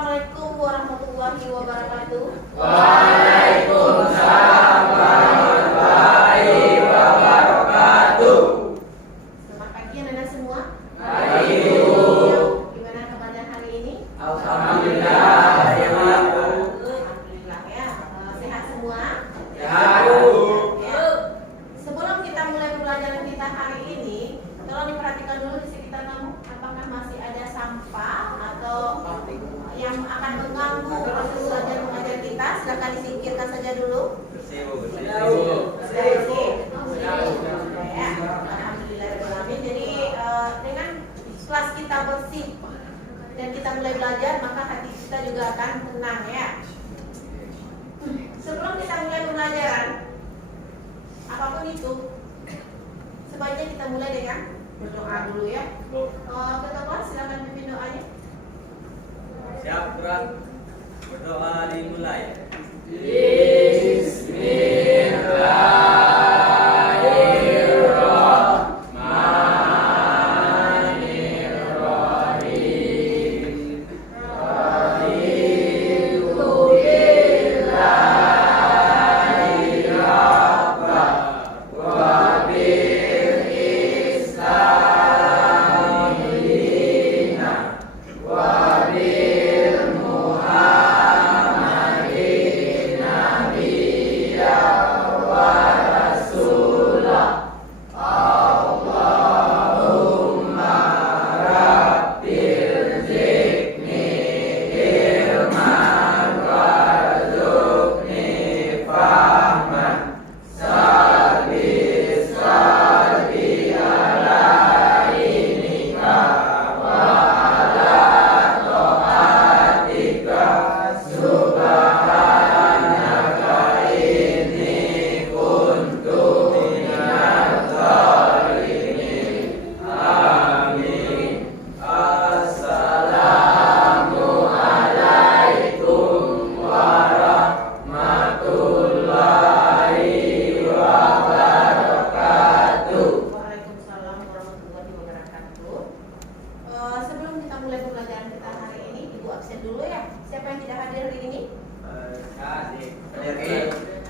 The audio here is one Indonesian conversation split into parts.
Assalamualaikum warahmatullahi wabarakatuh. Waalaikumsalam warahmatullahi wabarakatuh. Selamat pagi anak-anak semua. Pagi, Bu. Gimana kabarnya hari ini? Alhamdulillah, sehat. Alhamdulillah ya. Sehat semua? Sehat, Bu. Ya. Sebelum kita mulai pembelajaran kita hari ini, tolong diperhatikan dulu di sekitar kamu, apakah masih ada sampah atau yang akan mengganggu proses belajar mengajar kita. Silakan disingkirkan saja dulu. Bersih, Bu. Ya, alhamdulillahirobbilalamin. Jadi dengan kelas kita bersih dan kita mulai belajar, maka hati kita juga akan tenang ya. Sebelum kita mulai pembelajaran apapun itu, sebaiknya kita mulai dengan berdoa dulu ya. Ketua kelas silakan pimpin doanya. Siap, Quran. Berdoa dimulai. Bismillahirrahmanirrahim. Raditu billahi rabban wa bil islami dinan wa bil Muhammadin nabiyyan wa rasulah. Allahumma rabbil zidni ilman warzuqni fahman. Salli salli ala inika wa ala taatika subhanaka inni kuntu minadz zalimin. Amin. Assalamu alaikum warahmatullahi wabarakatuh. Waalaikumsalam warahmatullahi wabarakatuh. Sebelum kita mulai pembelajaran kita hari ini, Ibu absen dulu ya. Siapa yang tidak hadir hari ini?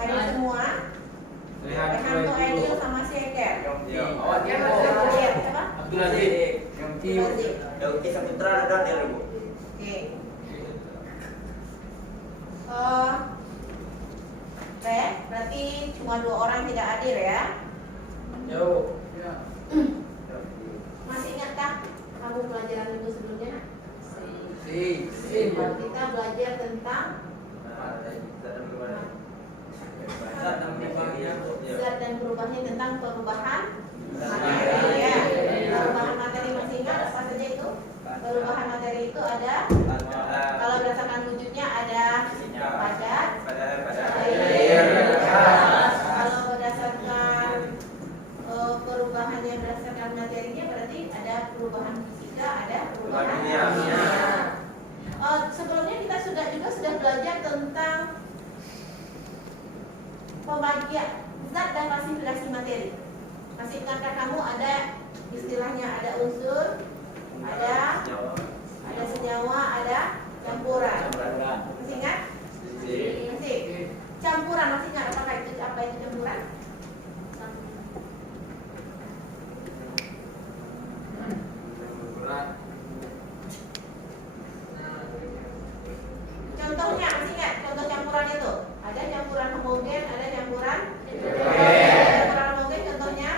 Hadir semua. Rehanto Edil sama si Eker. Siapa? Abdul Aziz. Aziz. Oke, Saputra ada ya, Bu. Oke. Baik, berarti cuma 2 orang tidak hadir ya. Yo. Masih ingatkah kamu pelajaran minggu sebelumnya? Si. Kita belajar tentang zat dan perubahannya, tentang perubahan materi ya. Perubahan materi masih ingat apa saja itu? Perubahan materi itu ada, kalau berdasarkan wujudnya ada padat, air, gas. Kalau berdasarkan perubahannya berdasarkan materinya berarti ada perubahan fisika, ada perubahan kimia. Sebelumnya kita sudah belajar tentang pembagian zat dan klasifikasi materi. Masih ingatkah kamu ada istilahnya, ada unsur, ada senyawa, ada campuran. Masih ingat? Masih. Campuran masih ingat apa itu campuran? Contohnya masih ingat contoh campuran itu? Ada campuran homogen, ada campuran heterogen. Campuran homogen contohnya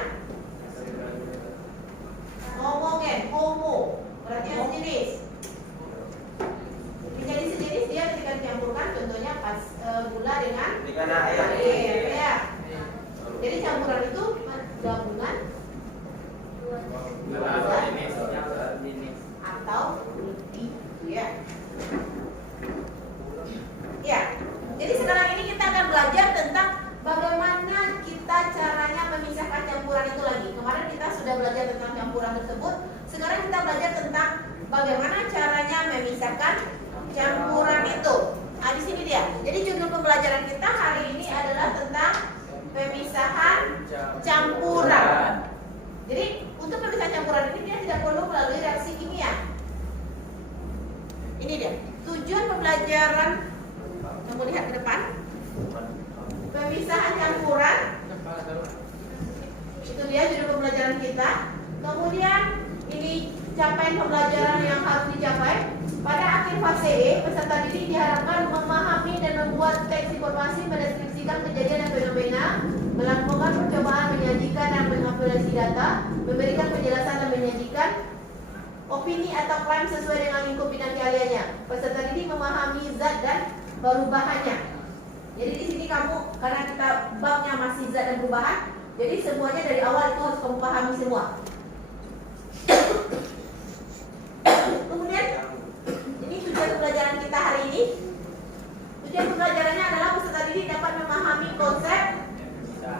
homogen, homo berarti yang sejenis. Menjadi sejenis dia ketika dicampurkan, contohnya pas gula dengan air ya. Jadi campuran itu gabungan atau lebih ya. Ya, jadi sekarang ini kita akan belajar tentang bagaimana kita caranya memisahkan campuran itu lagi. Kemarin kita sudah belajar tentang campuran tersebut. Sekarang kita belajar tentang bagaimana caranya memisahkan campuran itu. Nah, di sini dia. Jadi judul pembelajaran kita hari ini adalah tentang pemisahan campuran. Jadi untuk pemisahan campuran ini dia tidak perlu melalui reaksi kimia. Ini Ini dia. Tujuan pembelajaran, kamu lihat ke depan. Pemisahan campuran. Itu dia judul pembelajaran kita. Kemudian ini capaian pembelajaran yang harus dicapai. Pada akhir fase E, peserta didik diharapkan memahami dan membuat teks informasi mendeskripsikan kejadian dan fenomena, melakukan percobaan menyajikan dan mengaplikasi data, memberikan penjelasan dan menyajikan opini atau klaim sesuai dengan lingkup bidang keahliannya. Peserta didik memahami zat dan perubahannya. Jadi di sini kamu, karena kita babnya masih zat dan perubahan, jadi semuanya dari awal itu harus kamu pahami semua. Kemudian ini tujuan pembelajaran kita hari ini. Tujuan pembelajarannya adalah peserta didik dapat memahami konsep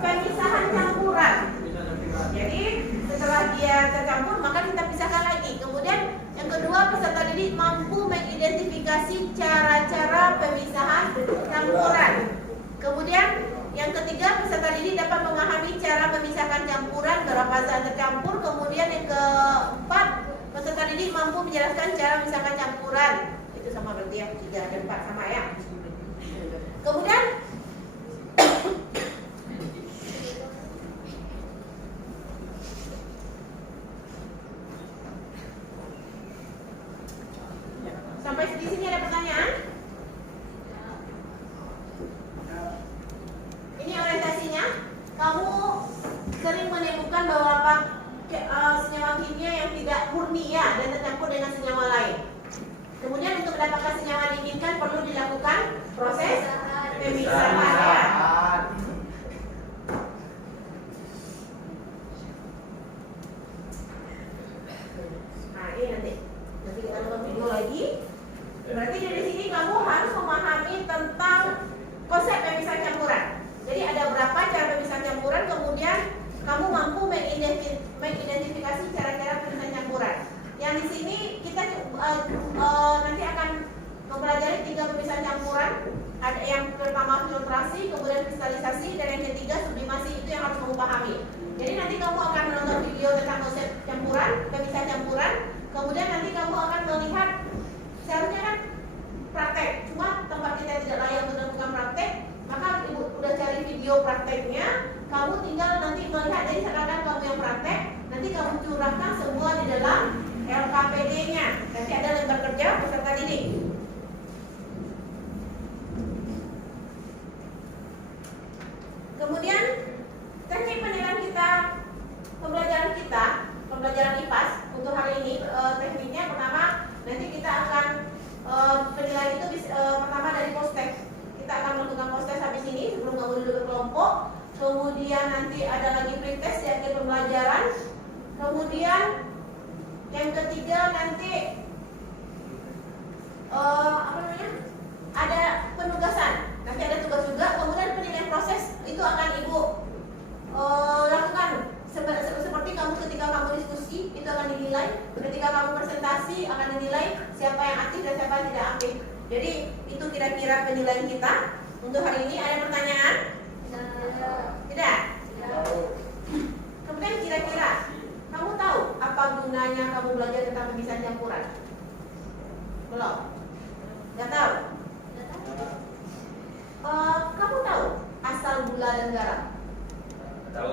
pemisahan campuran. Jadi setelah dia tercampur maka kita pisahkan lagi. Kemudian yang kedua, peserta didik mampu mengidentifikasi cara-cara pemisahan campuran. Kemudian yang ketiga, peserta didik dapat memahami cara memisahkan campuran, berapa zat tercampur. Kemudian yang keempat, peserta didik mampu menjelaskan cara memisahkan campuran. Itu sama berarti ya, 3 dan 4 sama ya. Kemudian sampai di sini ada pertanyaan? Ini orientasinya. Kamu sering menemukan beberapa senyawa kimia yang tidak murni ya dan tercampur dengan senyawa lain. Kemudian untuk mendapatkan senyawa diinginkan perlu dilakukan proses pemisahan. Nah ini nanti kita nonton video lagi. Berarti dari sini kamu harus memahami tentang konsep pemisahan campuran. Jadi ada berapa cara pemisahan campuran, kemudian kamu mampu mengidentifikasi cara-cara pemisahan campuran. Yang di sini kita nanti akan mempelajari 3 pemisahan campuran. Ada yang pertama filtrasi, kemudian kristalisasi, dan yang ketiga sublimasi. Itu yang harus kamu pahami. Jadi nanti kamu akan menonton video tentang konsep campuran, pemisahan campuran. Kemudian nanti kamu akan melihat, seharusnya kan praktek, cuma tempat kita tidak layak untuk melakukan praktek, maka ibu udah cari video prakteknya. Kamu tinggal nanti melihat, jadi seakan kamu yang praktek, nanti kamu curahkan semua di dalam LKPD-nya. Nanti ada lembar kerja peserta didik. Kemudian teknik penilaian kita, pembelajaran IPAS untuk hari ini, tekniknya pertama nanti kita akan penilaian itu pertama dari post-tag. Kita akan melakukan post-tag habis ini sebelum kamu duduk berkelompok. Kemudian nanti ada lagi pretest di akhir pembelajaran. Kemudian yang ketiga nanti ada penugasan. Nanti ada tugas juga. Kemudian penilaian proses itu akan ibu lakukan seperti kamu ketika kamu diskusi itu akan dinilai. Ketika kamu presentasi akan dinilai siapa yang aktif dan siapa yang tidak aktif. Jadi itu kira-kira penilaian kita untuk hari ini. Ada pertanyaan? Tidak? Kemudian kira-kira kamu tahu apa gunanya kamu belajar tentang pemisahan campuran? Belum? Gak tahu? Kamu tahu asal gula dan garam? Tahu.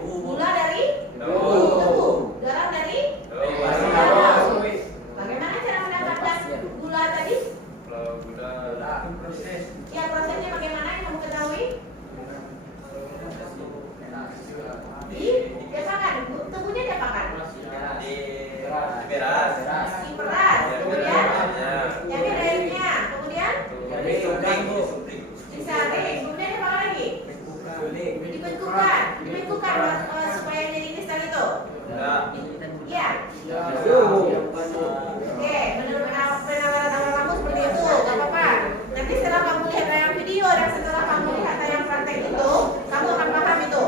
Gula dari? Tahu. Garam dari? Tahu. Bagaimana cara mendapatkan gula tadi? Proses. Ya, prosesnya bagaimana yang kamu ketahui? Diapakan? Tunggunya diapakan? Diperas. Diperas. Kemudian diambil airnya. Kemudian disaring. Kemudian apa lagi? Dibekukan supaya jadi kristal itu. Ya. Oke, menurut penawaran awal kamu seperti itu, gak apa-apa. Nanti setelah kamu lihat tayang video dan setelah kamu lihat tayang praktek itu, kamu akan paham itu.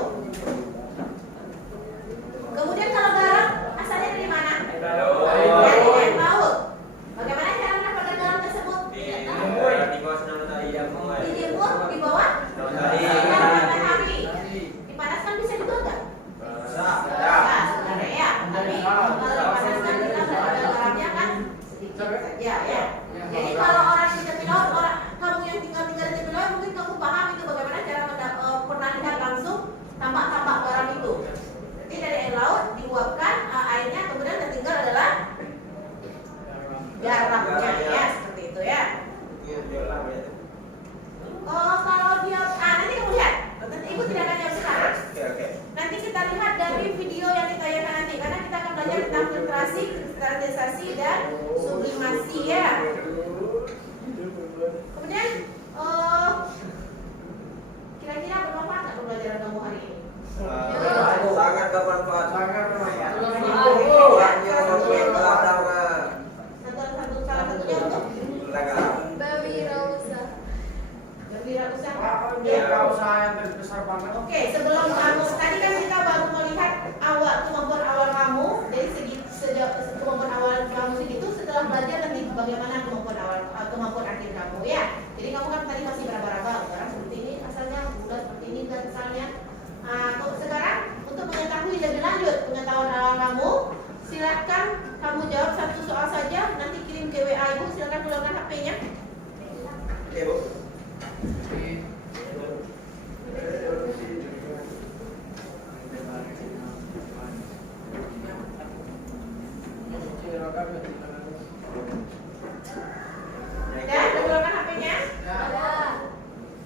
Malaysia ya. Jadi kalau orang di Tembilawan, orang kamu yang tinggal di Tembilawan mungkin kamu paham itu bagaimana cara pernah lihat langsung tambak-tambak garam itu. Jadi dari air laut diuapkan airnya, kemudian yang tinggal adalah garamnya ya, seperti itu ya. Oh, kalau dia nanti kamu lihat, nanti ibu tidak akan jawab sekarang. Nanti kita lihat dari video yang ditayangkan nanti, karena kita akan belajar tentang filtrasi, kristallisasi dan sublimasi ya. Kemudian kira-kira bermanfaat nggak pembelajaran kamu hari ini? Sangat bermanfaat. Salah satunya untuk berwirausaha. Oke, sebelum kamu tadi kan kita baru melihat kemampuan awal kamu, dari kemampuan awal kamu segitu. Setelah belajar nanti bagaimana kemampuan akhir kamu ya. Jadi kamu kan tadi masih beraba-raba, sekarang seperti ini asalnya, bulat seperti ini dan asalnya. Sekarang untuk mengetahui lebih lanjut pengetahuan awal kamu, silakan kamu jawab satu soal saja, nanti kirim ke WA ibu. Silakan keluarkan HP-nya. Oke, Bu. Dan keluarkan HP-nya.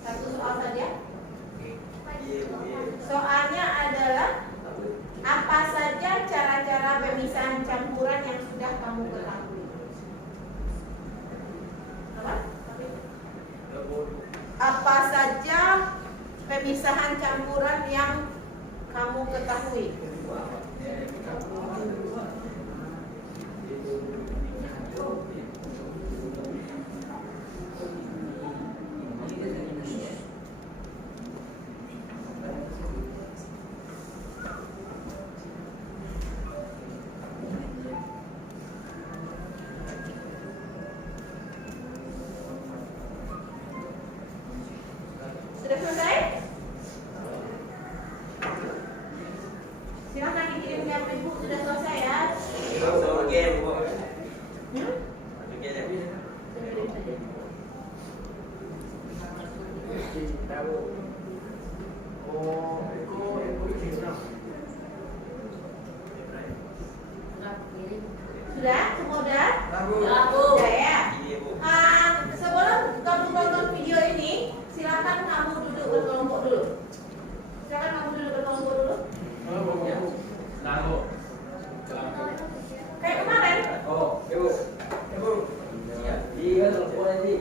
Satu soal saja. Soalnya adalah apa saja cara-cara pemisahan campuran yang sudah kamu ketahui? Apa saja pemisahan campuran yang kamu ketahui? Sudah selesai? Silakan dikirim ke HP ibu. Sudah selesai ya? Oke, Bu. Hmm? Oke deh. Kirim saja. Sudah? Semua udah? Sudah ya? Iya, Bu. Sebelum kamu tonton video ini, silakan kamu duduk berkelompok dulu. Silakan kamu duduk berkelompok dulu. Kayak kemarin. Ibu. Iya, telepon ini.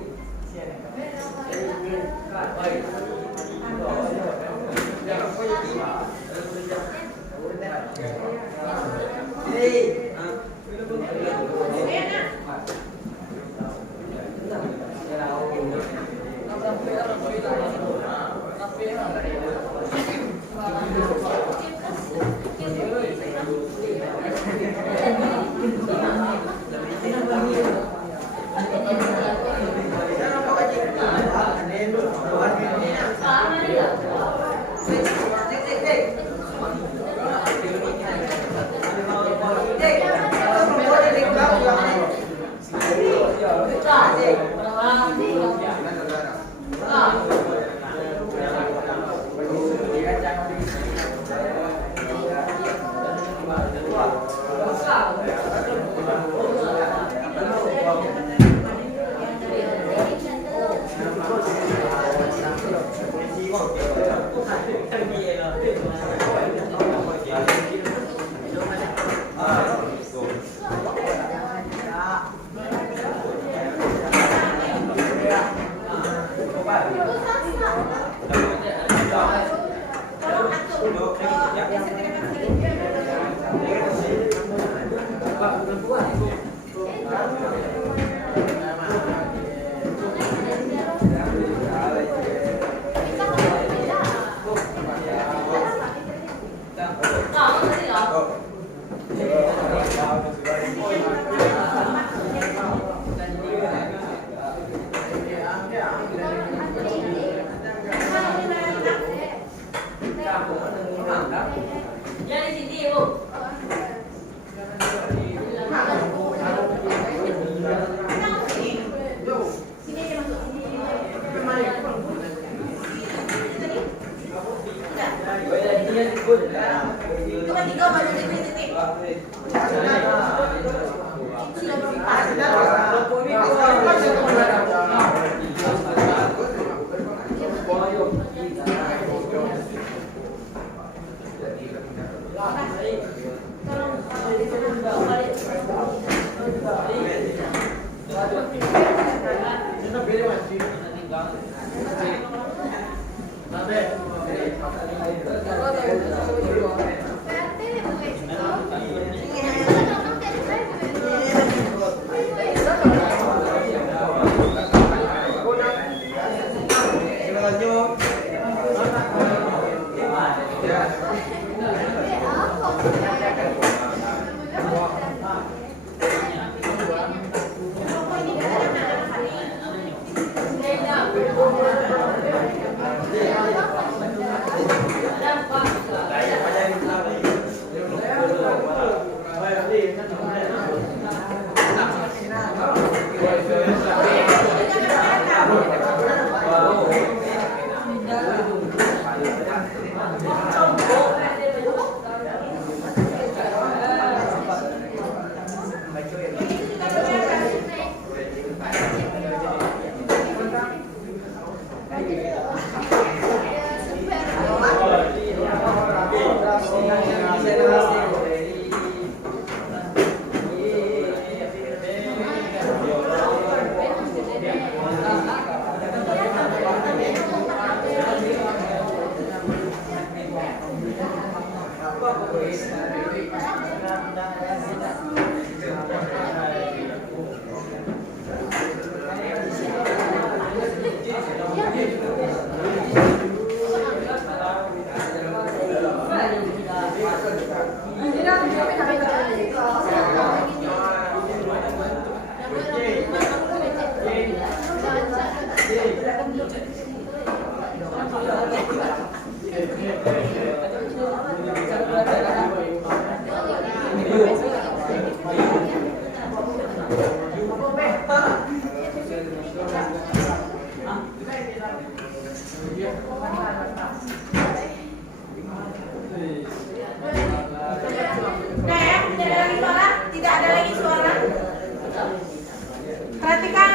Perhatikan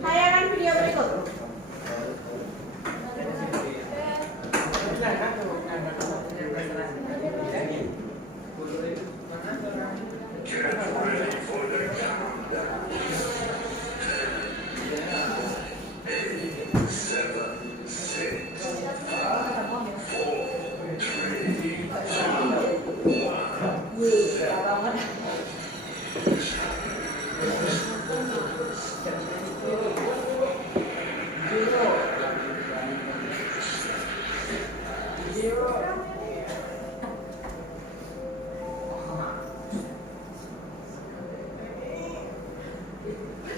tayangan video berikut.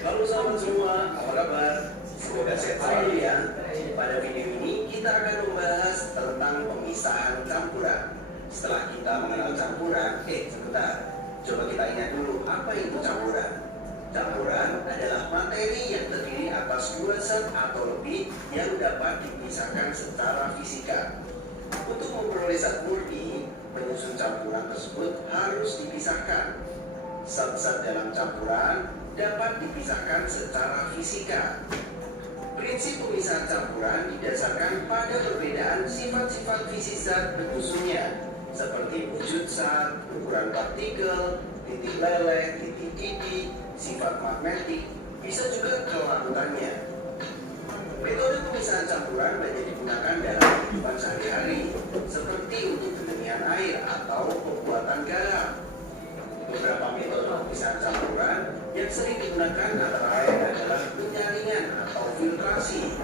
Halo sahabat semua, apa kabar? Semoga sehat selalu ya. Pada video ini kita akan membahas tentang pemisahan campuran. Setelah kita mengenal campuran, sebentar, coba kita ingat dulu apa itu campuran. Campuran adalah materi yang terdiri atas dua zat atau lebih yang dapat dipisahkan secara fisika. Untuk memperoleh zat murni, penyusun campuran tersebut harus dipisahkan. Zat-zat dalam campuran dapat dipisahkan secara fisika. Prinsip pemisahan campuran didasarkan pada perbedaan sifat-sifat fisik zat penyusunnya, seperti wujud zat, ukuran partikel, titik leleh, titik didih, sifat magnetik, bisa juga kelarutannya. Metode pemisahan campuran banyak digunakan dalam kehidupan sehari-hari, seperti untuk pendinginan air atau pembuatan garam. Beberapa metode pemisahan campuran yang sering digunakan antara lain adalah penyaringan atau filtrasi,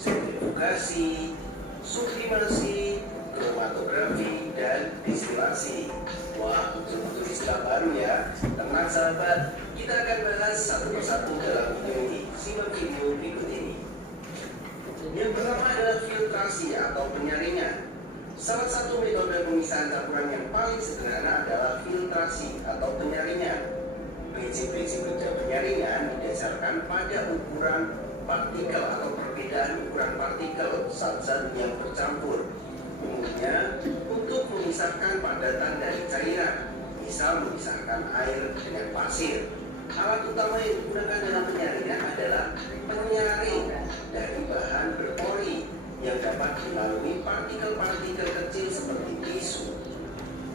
sentrifugasi, sublimasi, kromatografi, dan distilasi. Wah, betul-betul istilah baru ya. Tenang sahabat, kita akan bahas satu persatu dalam video ini. Simak video berikut ini. Yang pertama adalah filtrasi atau penyaringan. Salah satu metode pemisahan campuran yang paling sederhana adalah filtrasi atau penyaringan. Prinsip-prinsip kerja penyaringan didasarkan pada ukuran partikel atau perbedaan ukuran partikel zat-zat yang bercampur. Umumnya untuk memisahkan padatan dari cairan, misal memisahkan air dengan pasir. Alat utama yang digunakan dalam penyaringan adalah penyaring dari bahan berpori yang dapat dilalui partikel-partikel kecil seperti tisu.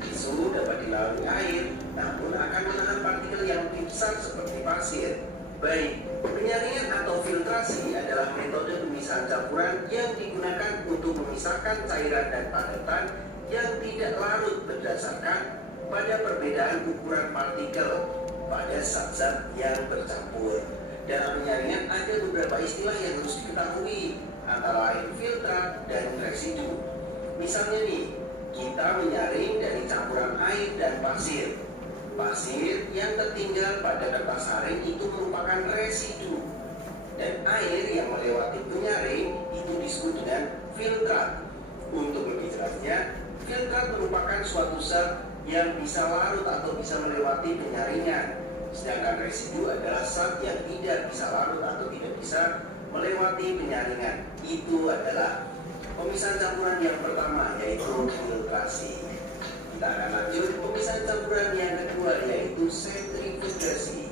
Tisu dapat dilalui air, namun akan menahan partikel yang lebih besar seperti pasir. Baik, penyaringan atau filtrasi adalah metode pemisahan campuran yang digunakan untuk memisahkan cairan dan padatan yang tidak larut berdasarkan pada perbedaan ukuran partikel pada zat-zat yang bercampur. Dalam penyaringan ada beberapa istilah yang harus diketahui, antara lain filtrat dan residu. Misalnya nih, kita menyaring dari campuran air dan pasir. Pasir yang tertinggal pada kertas saring itu merupakan residu, dan air yang melewati penyaring itu disebut dengan filtrat. Untuk lebih jelasnya, filtrat merupakan suatu zat yang bisa larut atau bisa melewati penyaringan, sedangkan residu adalah zat yang tidak bisa larut atau tidak bisa melewati penyaringan. Itu adalah pemisahan campuran yang pertama, yaitu filtrasi. Kita akan lanjut pemisahan campuran yang kedua, yaitu sentrifugasi.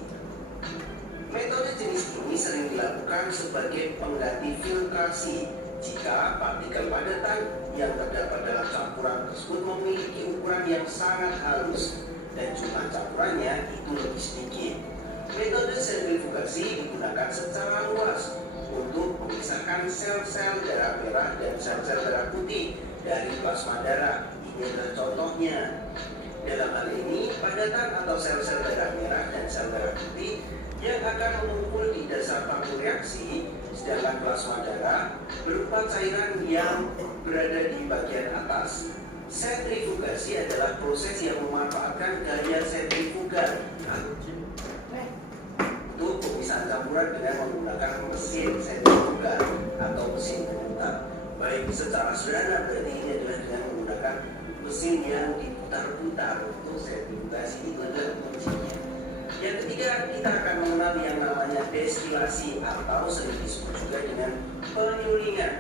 Metode jenis ini sering dilakukan sebagai pengganti filtrasi jika partikel padatan yang terdapat dalam campuran tersebut memiliki ukuran yang sangat halus dan jumlah campurannya itu lebih sedikit. Metode sentrifugasi digunakan secara luas untuk memisahkan sel-sel darah merah dan sel-sel darah putih dari plasma darah. Ini adalah contohnya. Dalam hal ini, padatan atau sel-sel darah merah dan sel darah putih yang akan mengumpul di dasar tangku reaksi, sedangkan plasma darah berupa cairan yang berada di bagian atas. Sentrifugasi adalah proses yang memanfaatkan gaya sentrifugal untuk pemisahan campuran dengan menggunakan mesin sentrifugal atau mesin pemutar. Baik, secara sederhana berarti ini adalah dengan menggunakan mesin yang diputar-putar. Untuk sentrifugasi itu adalah kuncinya. Yang ketiga, kita akan mengenal yang namanya destilasi atau sering disebut juga dengan penyulingan.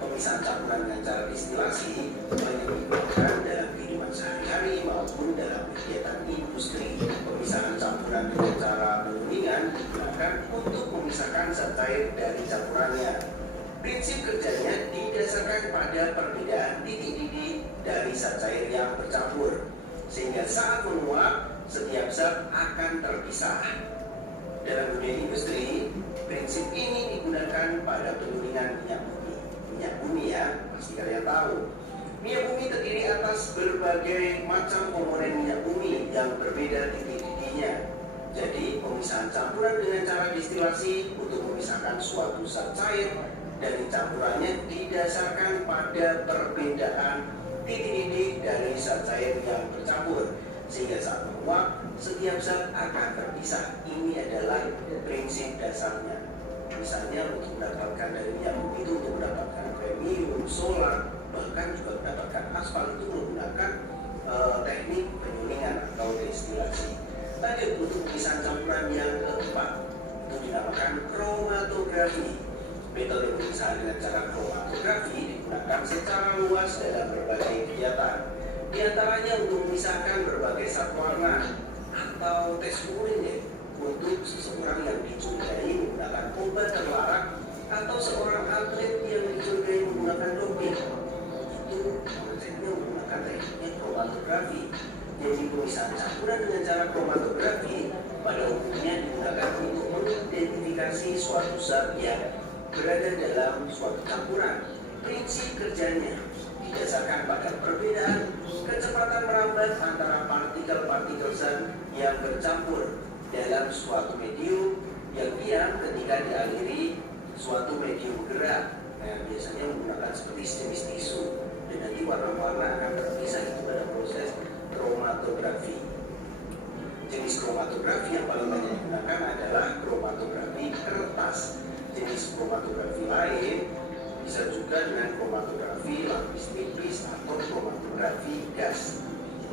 Pemisahan campuran dengan cara destilasi banyak digunakan dalam kehidupan sehari-hari maupun dalam kegiatan industri. Pemisahan campuran dengan cara penyulingan digunakan untuk memisahkan zat cair dari campurannya. Prinsip kerjanya didasarkan pada perbedaan titik-titik dari zat cair yang bercampur, sehingga saat menguap, setiap zat akan terpisah. Dalam dunia industri, prinsip ini digunakan pada penyulingan minyak bumi. Minyak bumi ya, pasti kalian tahu. Minyak bumi terdiri atas berbagai macam komponen minyak bumi yang berbeda titik-titiknya. Jadi, pemisahan campuran dengan cara destilasi untuk memisahkan suatu zat cair dari campurannya didasarkan pada perbedaan titik-titik dari zat cair yang bercampur, sehingga saat menguap, setiap zat akan terpisah. Ini adalah prinsip dasarnya. Misalnya untuk mendapatkan dari minyak bumi itu untuk mendapatkan premium, solar, bahkan juga mendapatkan aspal itu menggunakan teknik penyulingan atau destilasi. Lanjut untuk pemisahan campuran yang keempat, itu dinamakan kromatografi. Metode pemisahan dengan cara kromatografi digunakan secara luas dalam berbagai kegiatan. Di antaranya untuk memisahkan berbagai zat warna atau tes urin ya, untuk seseorang yang dicurigai menggunakan obat terlarang atau seorang atlet yang dicurigai menggunakan doping. Itu konsepnya menggunakan tekniknya kromatografi. Jadi pemisahan campuran dengan cara kromatografi pada umumnya digunakan untuk mengidentifikasi suatu zat yang berada dalam suatu campuran. Prinsip kerjanya didasarkan pada perbedaan kecepatan merambat antara partikel-partikel zat yang bercampur dalam suatu medium yang diam ketika dialiri suatu medium gerak. Nah, biasanya menggunakan seperti sejenis tisu, dan nanti warna-warna akan terpisah. Itu pada proses kromatografi. Jenis kromatografi yang paling banyak digunakan adalah kromatografi kertas. Jenis kromatografi lain bisa juga dengan kromatografi lapis tipis atau kromatografi gas.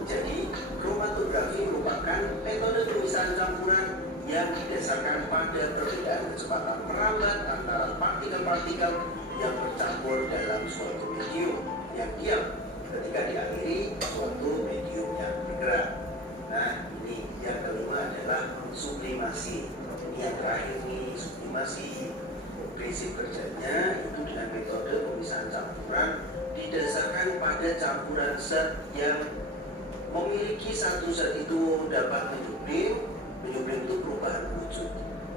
Jadi, kromatografi merupakan metode pemisahan campuran yang didasarkan pada perbedaan kecepatan merambat antara partikel-partikel yang bercampur dalam suatu medium yang diam ketika diakhiri suatu medium yang bergerak. Nah, ini yang kelima adalah sublimasi. Ini yang terakhir nih, sublimasi. Prinsip kerjanya itu dengan metode pemisahan campuran didasarkan pada campuran zat yang memiliki satu zat itu dapat mendublim Menyublim itu perubahan wujud,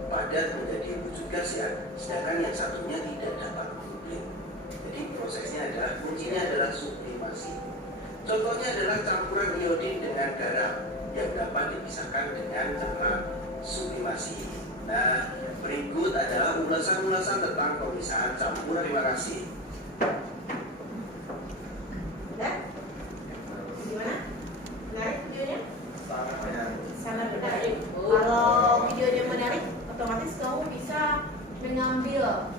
padat menjadi wujud gas ya, sedangkan yang satunya tidak dapat menyublim. Jadi prosesnya adalah, kuncinya adalah sublimasi. Contohnya adalah campuran iodin dengan garam yang dapat dipisahkan dengan cara sublimasi. Nah, berikut adalah ulasan-ulasan tentang pemisahan campuran. Terima kasih. Udah? Gimana? Menarik videonya? Sangat menarik. Kalau videonya menarik, otomatis kamu bisa mengambil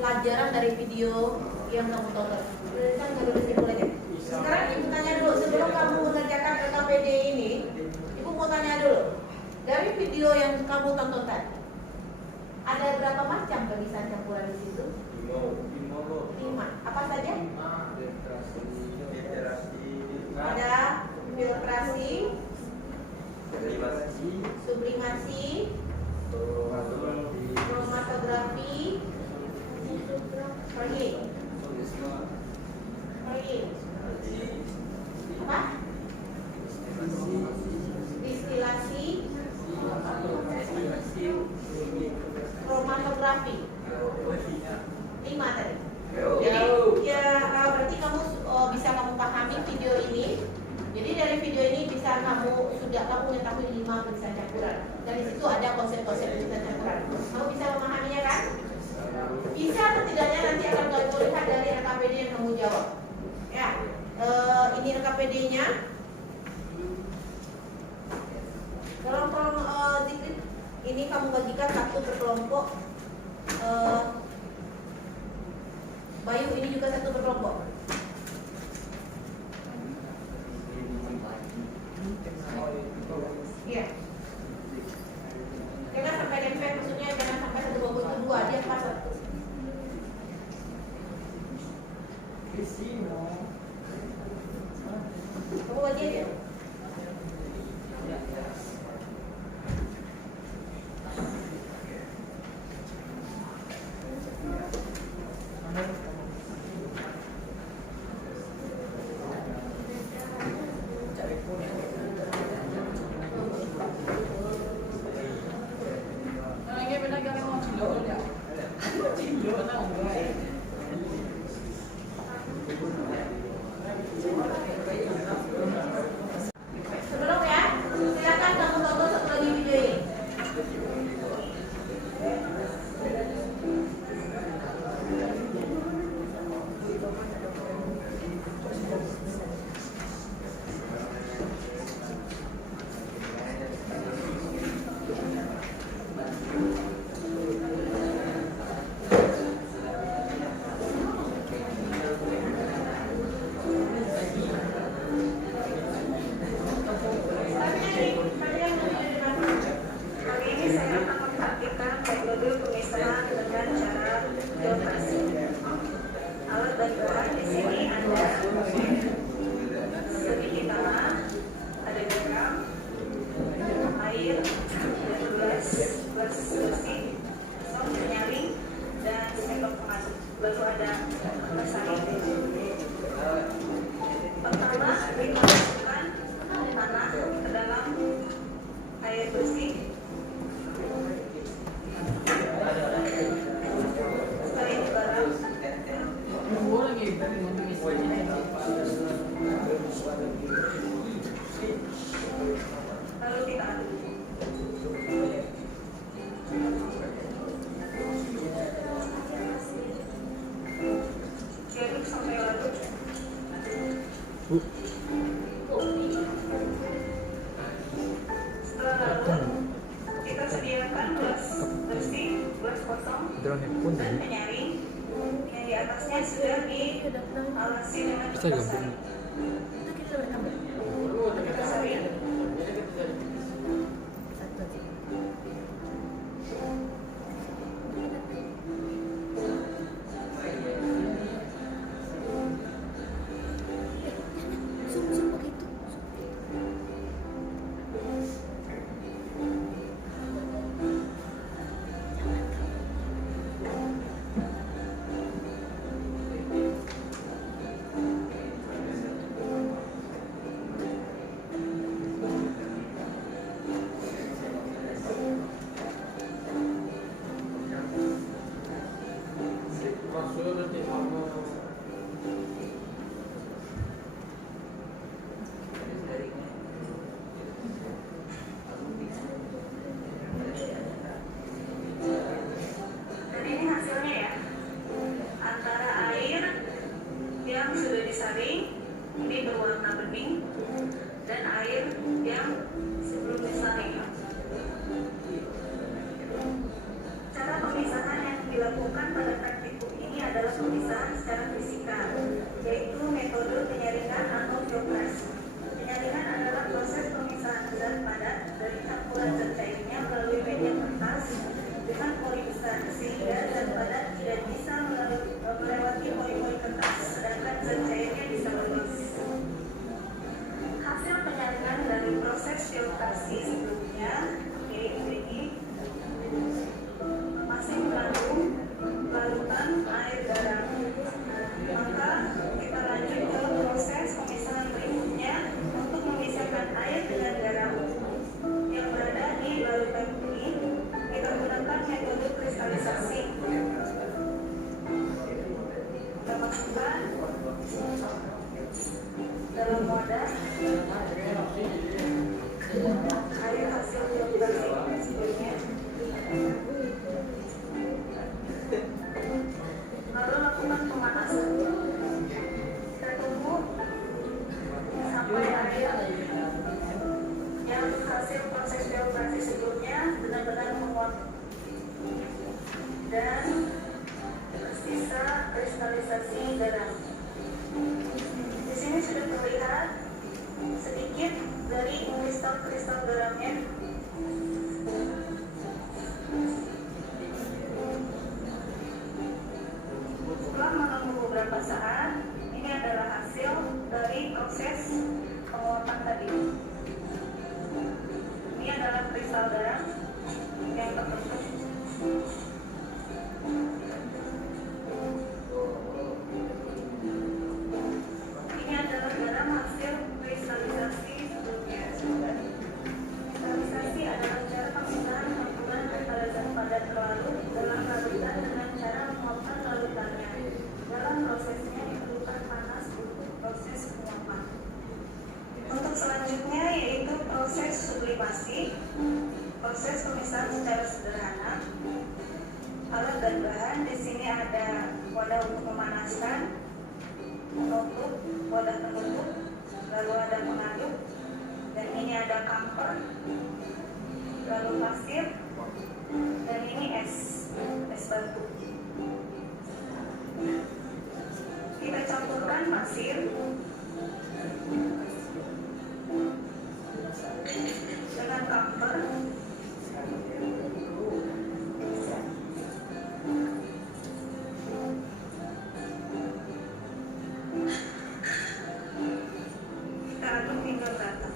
pelajaran dari video yang kamu tonton. Kan nggak boleh simpulan ya? Sekarang ibu tanya dulu, sebelum kamu mengerjakan LKPD ini, ibu mau tanya dulu, dari video yang kamu tonton tadi, ada berapa macam pemisahan campuran di situ? 5. Apa saja? Ada filtrasi, sublimasi, kromatografi, spraying. Apa? Distilasi, kromatografi. 5 tadi. Jadi ya berarti kamu bisa kamu pahami video ini. Jadi dari video ini bisa kamu mengetahui 5 pemisahan campuran. Dari situ ada konsep-konsep pemisahan campuran. Kamu bisa memahaminya kan? Bisa atau tidaknya nanti akan kamu lihat dari LKPD yang kamu jawab. Ya, ini LKPD-nya. Dalam kolom zikir ini kamu bagikan satu per kelompok. Bayu ini juga satu per kelompok. Iya. Jangan sampai dempet, maksudnya jangan sampai satu buku itu 2, dia pas satu. Kamu bagi aja. Sebelum ya, silakan kamu tonton satu lagi video ini. Kita sediakan gelas bersih, gelas kosong, dan penyaring yang di atasnya sudah dialasi dengan kertas. secara fisika, yaitu metode penyaringan atau filtrasi. Penyaringan adalah proses pemisahan zat padat dari campuran zat cairnya melalui media kertas dengan pori besar, sehingga zat padat tidak bisa melewati pori-pori kertas, sedangkan zat cairnya bisa lolos. Hasil penyaringan dari proses filtrasi sebelumnya, yaitu ini, masih mengandung larutan air garam. Maka kita lanjut ke proses pemisahan berikutnya untuk memisahkan air dengan garam yang berada di larutan ini. Kita gunakan metode kristalisasi. Kita masukkan dalam wadah air hasil filtrasi sebelumnya. Lalu lakukan pemanasan. Kita tunggu sampai air yang hasil proses filtrasi sebelumnya benar-benar menguap dan tersisa kristalisasi garam. Di sini sudah terlihat sedikit dari kristal-kristal garamnya. Setelah menunggu beberapa saat, ini adalah hasil dari proses penguapan tadi. Ini adalah kristal garam yang terbentuk. Ini adalah garam hasil kristalisasi sebelumnya. Kristalisasi adalah cara pemisahan campuran antara zat padat larut dalam larutan dengan cara menguapkan larutannya. Dalam prosesnya diperlukan panas untuk proses penguapan. Untuk selanjutnya yaitu proses sublimasi, proses pemisahan secara sederhana. Alat dan bahan di sini ada wadah untuk memanaskan, penutup, wadah penutup, lalu ada pengaduk, dan ini ada kamper, lalu pasir, dan ini es batu. Kita campurkan pasir dengan kamper. Kita aduk hingga rata.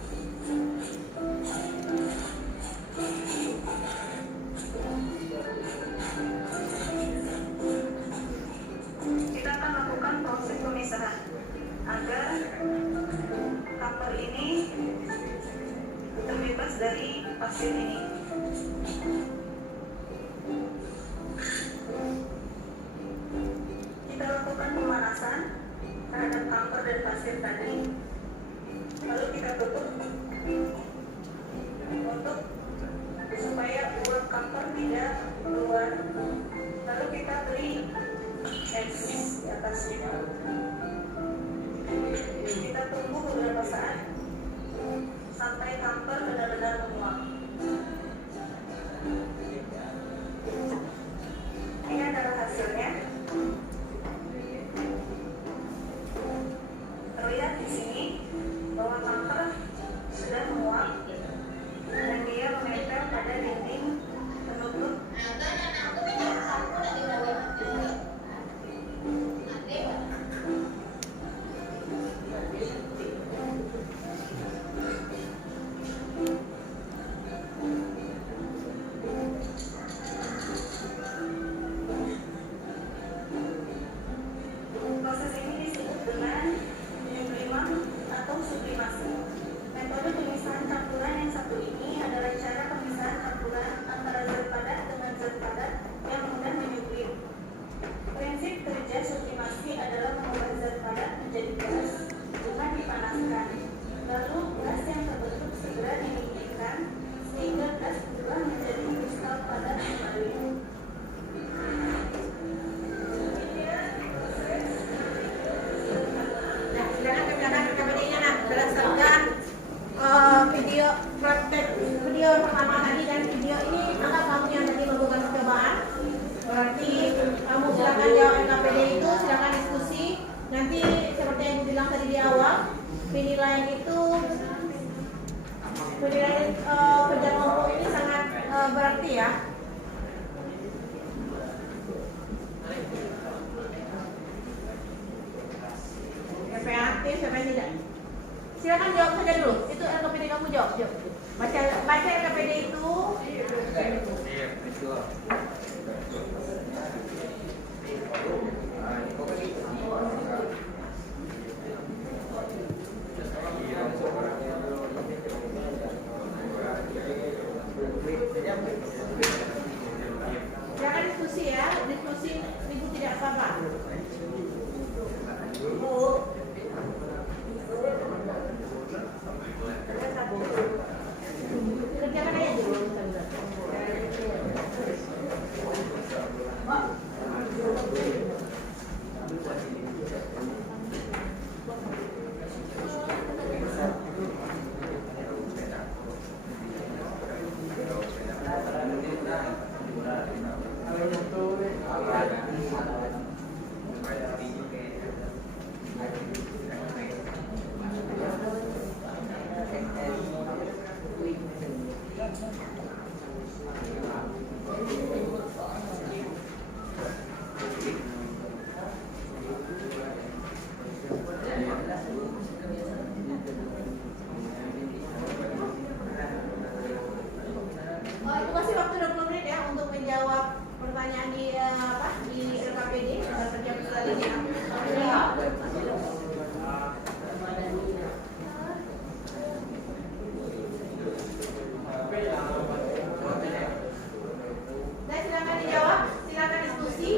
Kita akan lakukan proses pemisahan agar kamper ini terbebas dari pasir ini. Kita lakukan pemanasan terhadap kamper dan pasir tadi, lalu kita tutup untuk supaya uap kamper tidak keluar. Lalu kita beri es di atasnya. Kita tunggu beberapa saat sampai kamper benar-benar menguap. Ini adalah hasilnya. Terlihat di sini bahwa kamper sudah menguap dan dia menempel pada dinding penutup. Silakan jawab saja dulu. Itu RKPD kamu jawab. Baca RKPD itu. Silakan diskusi ya. Diskusi minggu tidak apa-apa. Kerjakan aja dulu. Itu masih waktu 20 menit ya untuk menjawab pertanyaan di RKPD. Sudah terjawab tadi ya. Dan silakan dijawab, silakan diskusi,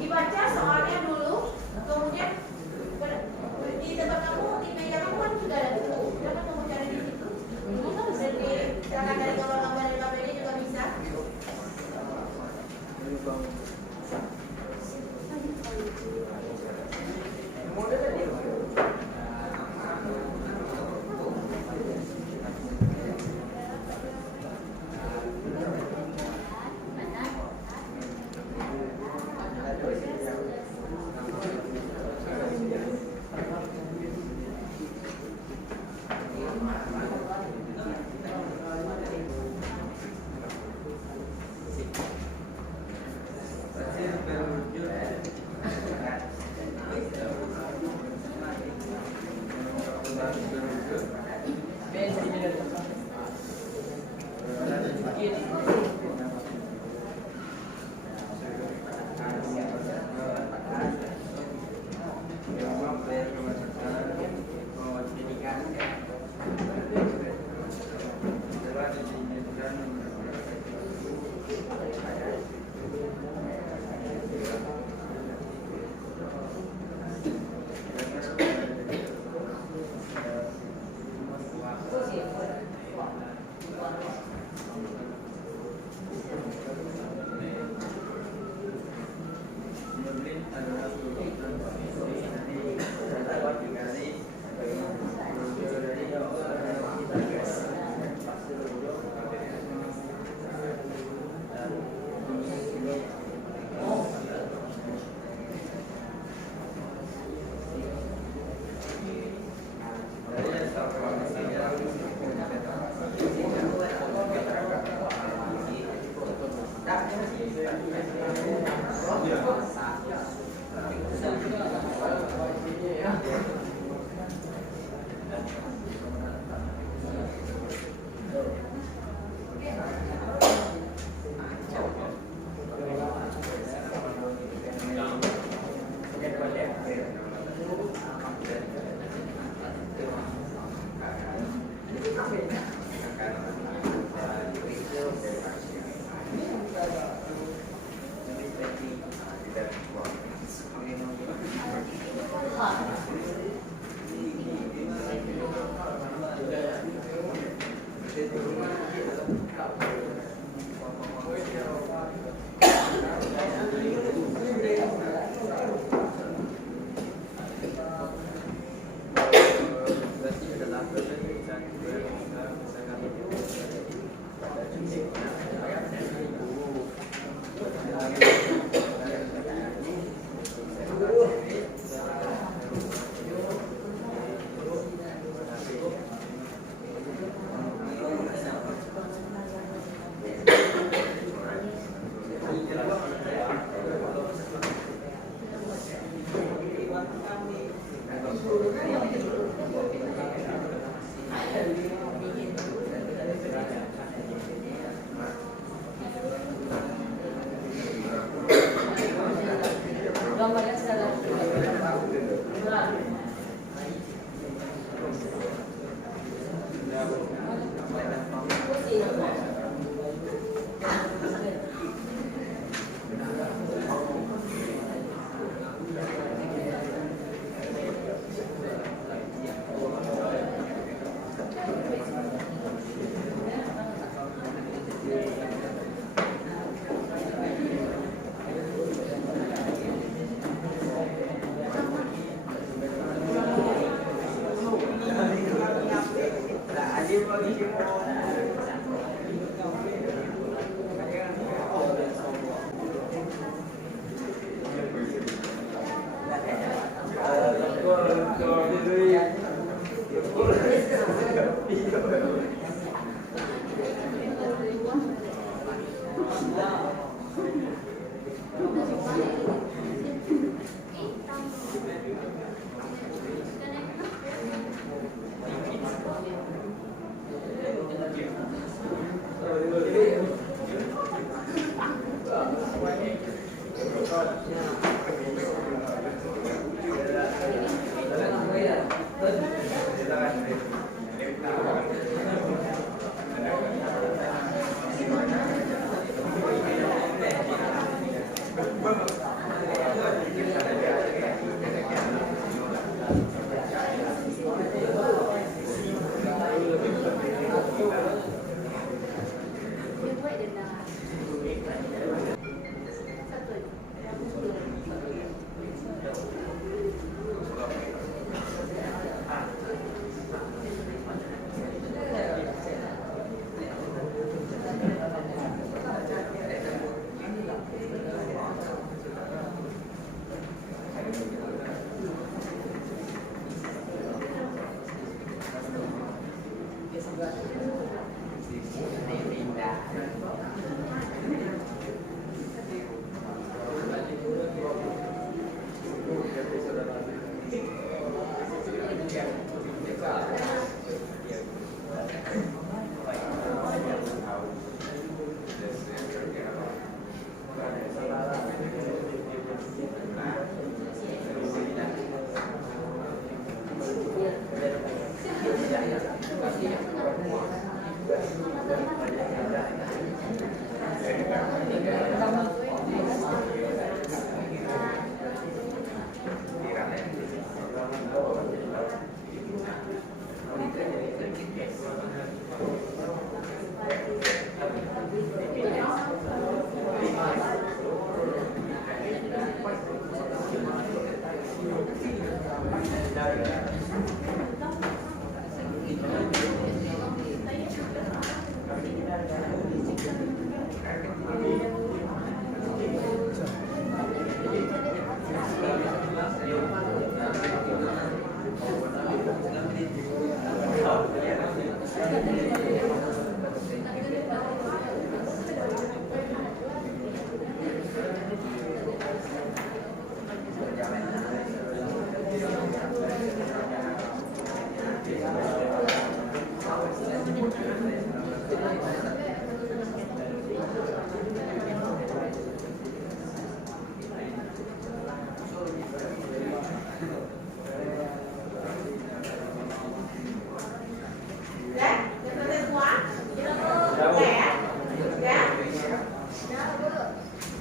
dibaca soalnya dulu, kemudian di tempat kamu, di meja kamu kan sudah ada itu, silakan kamu cari di situ. Silakan dari gambar RKPD juga bisa.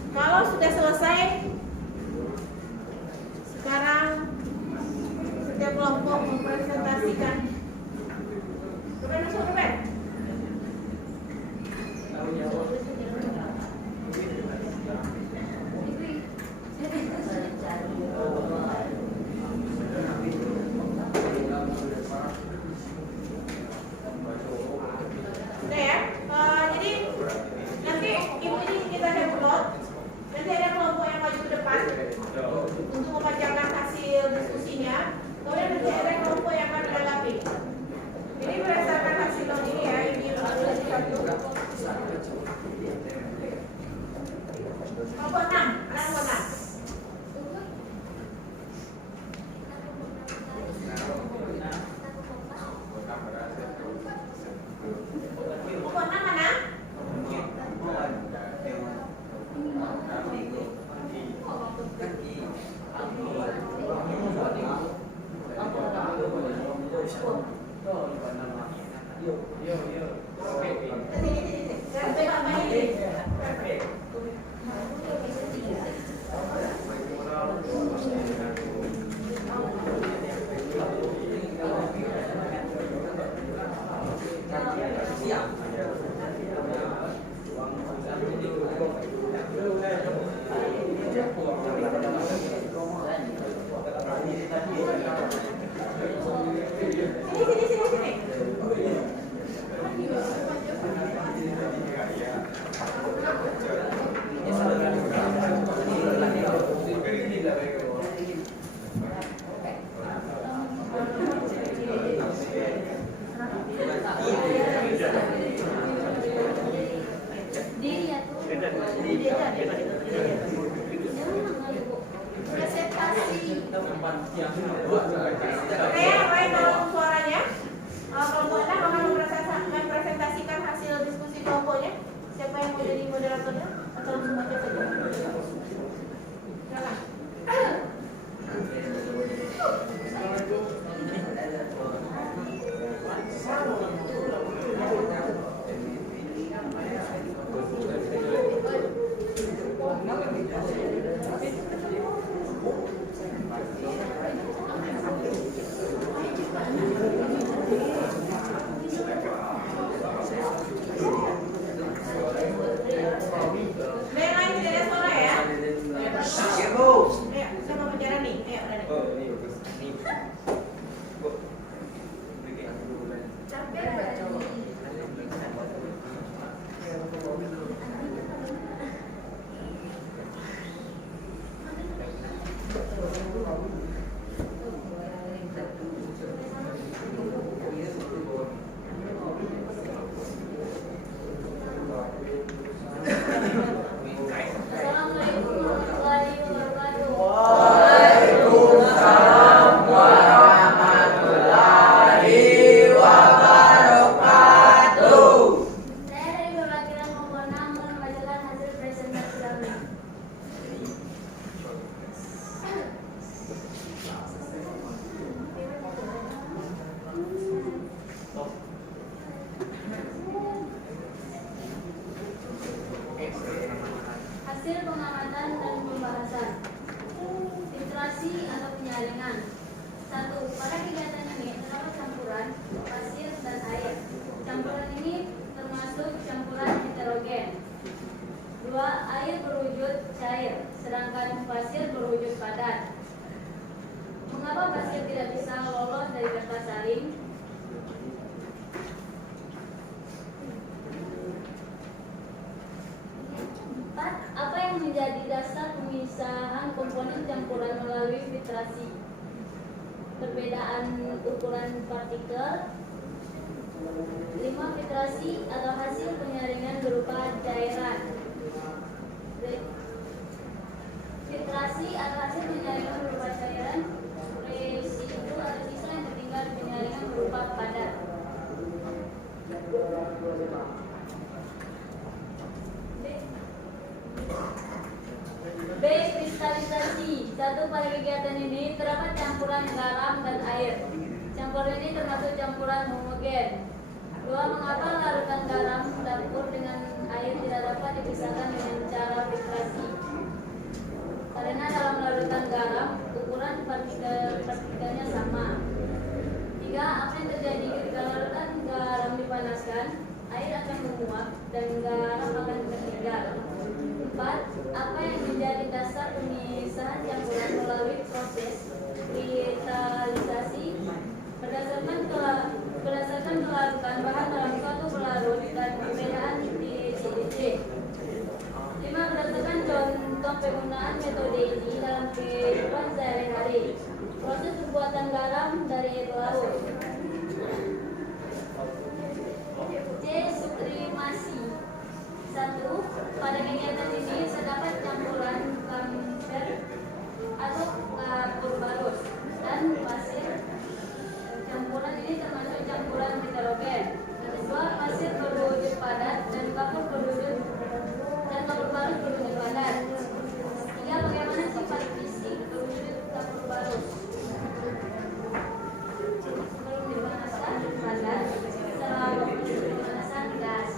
Kalau sudah selesai, sekarang setiap kelompok mempresentasikan. Ruben, masuk Ruben. Udah ya, jadi nanti ibu ini kita ada plot. Nanti ada kelompok yang maju ke depan untuk membacakan hasil diskusinya. Kemudian nanti ada kelompok yang akan menanggapi. Jadi berdasarkan hasil plot ini ya, ini ada satu. Kelompok 6, kelompok 6. Kelompok 6 mana? Kelompok 6 akan mempresentasikan hasil diskusi kelompoknya. Siapa yang mau jadi moderatornya? Atau langsung baca saja? Yang lain tidak ada suara ya? Ya, Bu. Ayo, saya mau bicara nih. Ayo, berani. Oh, ini bagus. Ini. Bu. Bikin dulu. Assalamualaikum warahmatullahi wabarakatuh. Waalaikumsalam warahmatullahi wabarakatuh. Saya dari perwakilan kelompok 6 membacakan hasil presentasi kami. Hasil pengamatan dan pembahasan. Filtrasi atau penyaringan. 1. Pada kegiatan ini terdapat campuran pasir dan air. Campuran ini termasuk campuran heterogen. 2. Air berwujud cair, sedangkan pasir berwujud padat. Mengapa pasir tidak bisa lolos dari kertas saring? 4. Apa yang menjadi dasar pemisahan komponen campuran melalui filtrasi? Perbedaan ukuran partikel. 5. Filtrasi atau hasil penyaringan berupa cairan. Filtrasi atau hasil penyaringan berupa cairan, residu atau sisa yang tertinggal di penyaringan berupa padat. B. Kristalisasi. 1. Pada kegiatan ini terdapat campuran garam dan air. Campuran ini termasuk campuran homogen. 2. Mengapa larutan garam dapur dengan air tidak dapat dipisahkan dengan cara filtrasi? Karena dalam larutan garam ukuran partikelnya sama. 3. Apa yang terjadi ketika larutan garam dipanaskan? Air akan menguap dan garam akan tertinggal. 4. Apa yang menjadi dasar pemisahan campuran melalui proses vitalisasi? Berdasarkan kelarutan bahan dalam suatu pelarut dan perbedaan di CDC. 5. Berdasarkan contoh penggunaan metode ini dalam kehidupan sehari-hari. Proses pembuatan garam dari air laut. C. Sublimasi. 1. Pada kegiatan ini terdapat campuran kamfer atau kapur barus dan pasir. Campuran ini termasuk campuran heterogen. 2. Pasir berwujud padat dan kapur barus berwujud padat. 3. Bagaimana sifat fisik berwujud kapur barus? Sebelum dipanaskan padat, setelah waktu pemanasan gas.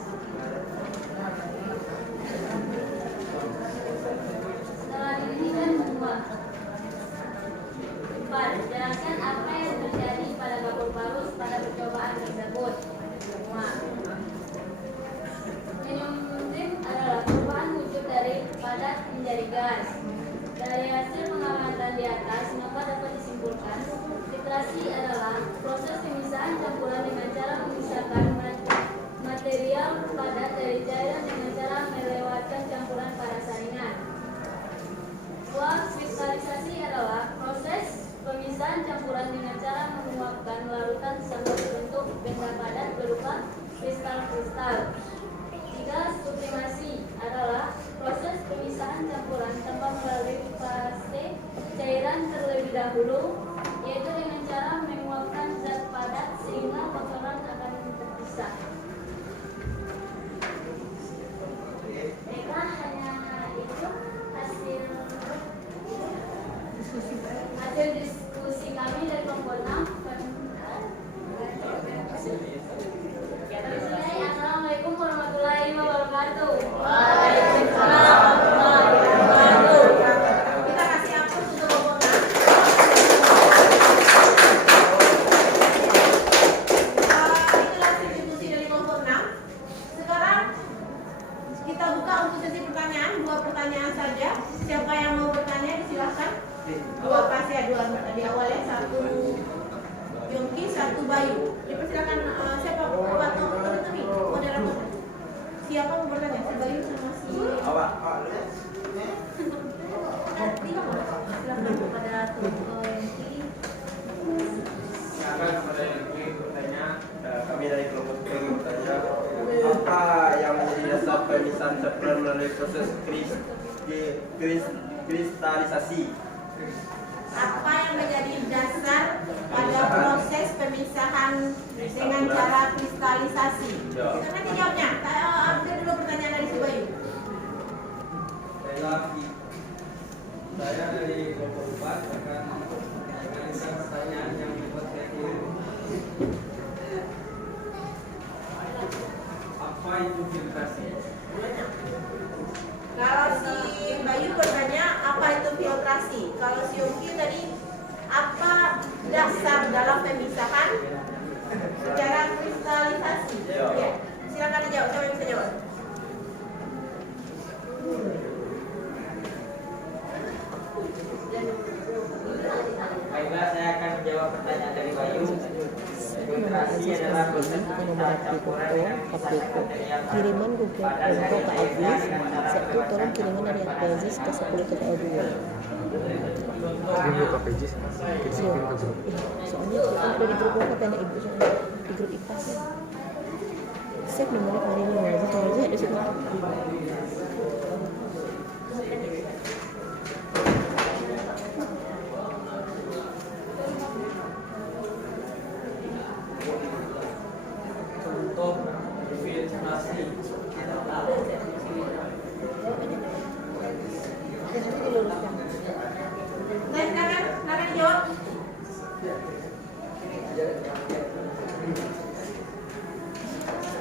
Setelah didinginkan menguap. 4. Jelaskan apa yang terjadi pada kapur barus pada percobaan tersebut. 5. Minum adalah perubahan wujud dari padat menjadi gas. Dari hasil pengamatan di atas, maka dapat disimpulkan filtrasi adalah proses pemisahan campuran dengan cara memisahkan material padat dari cairan dengan cara melewatkan campuran pada saringan. 2. Kristalisasi adalah proses pemisahan campuran dengan cara menguapkan larutan sampai terbentuk benda padat berupa kristal-kristal. 3. Sublimasi adalah proses pemisahan campuran tanpa melalui fase cairan terlebih dahulu, yaitu dengan cara menguapkan zat padat sehingga kotoran akan terpisah. Baiklah, hanya itu hasil diskusi kami dari kelompok 6. Assalamualaikum warahmatullahi wabarakatuh. Waalaikumsalam warahmatullahi wabarakatuh. pertanyaan saja. Siapa yang mau bertanya silahkan. Dua pas ya, dua di awal ya. Satu Yongki, satu Bayu. Dipersilakan siapa? Atau moderator. Siapa mau bertanya? Si Bayu sama si Awak. silakan moderator Yongki. Silakan kepada yang ingin bertanya. Kami dari kelompok ingin bertanya, apa yang menjadi dasar pemisahan campuran melalui proses kristalisasi? Apa yang menjadi dasar pada proses pemisahan dengan cara kristalisasi? Silakan nanti jawabnya. Ambil dulu pertanyaan dari si Bayu. Saya dari kelompok 4 akan mengajukan pertanyaan yang dibuat seperti apa itu filtrasi? Kalau si Bayu bertanya apa itu filtrasi. Kalau si Yongki tadi apa dasar dalam pemisahan secara kristalisasi? Ya. Silakan dijawab. Siapa yang bisa jawab? Baiklah, saya akan menjawab pertanyaan dari Bayu. Filtrasi adalah proses pemisahan campuran dengan memisahkan material Kiriman Google padat Info dari ke material Agis, dengan cara Sabtu tolong kiriman dari Agis ke 10 ke L2. Ini buka pages, kita kirim ke grup. Soalnya udah di grup apa tanya ibu soalnya di grup IPAS. Save nomornya kemarin ini aja, kalau aja ada situ. untuk filtrasi. Silakan dijawab.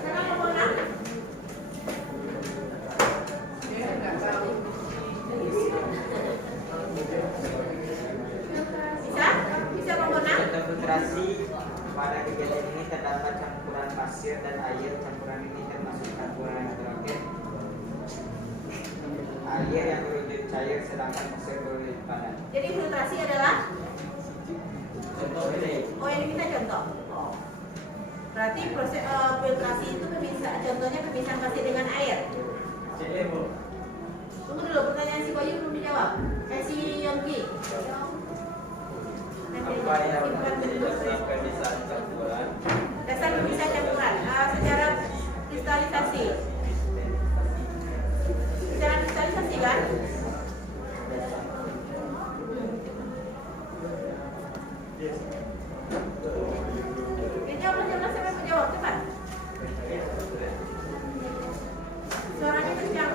Silakan pemenang. Bisa pemenang. Contoh filtrasi pada kegiatan ini terdapat campuran pasir dan air. Campuran ini termasuk campuran nitrogen. Air yang berwujud cair sedangkan pasir berwujud padat. Jadi filtrasi adalah Contoh ini. oh yang diminta contoh. Oh. Berarti proses filtrasi itu contohnya pemisahan pasir dengan air. Tunggu dulu pertanyaan si Bayu belum dijawab. Si Yongki. Apa yang menjadi dasar pemisahan campuran? Dasar pemisahan campuran secara kristalisasi. Secara kristalisasi kan? Jawab siapa yang menjawab cepat. Suaranya kencang.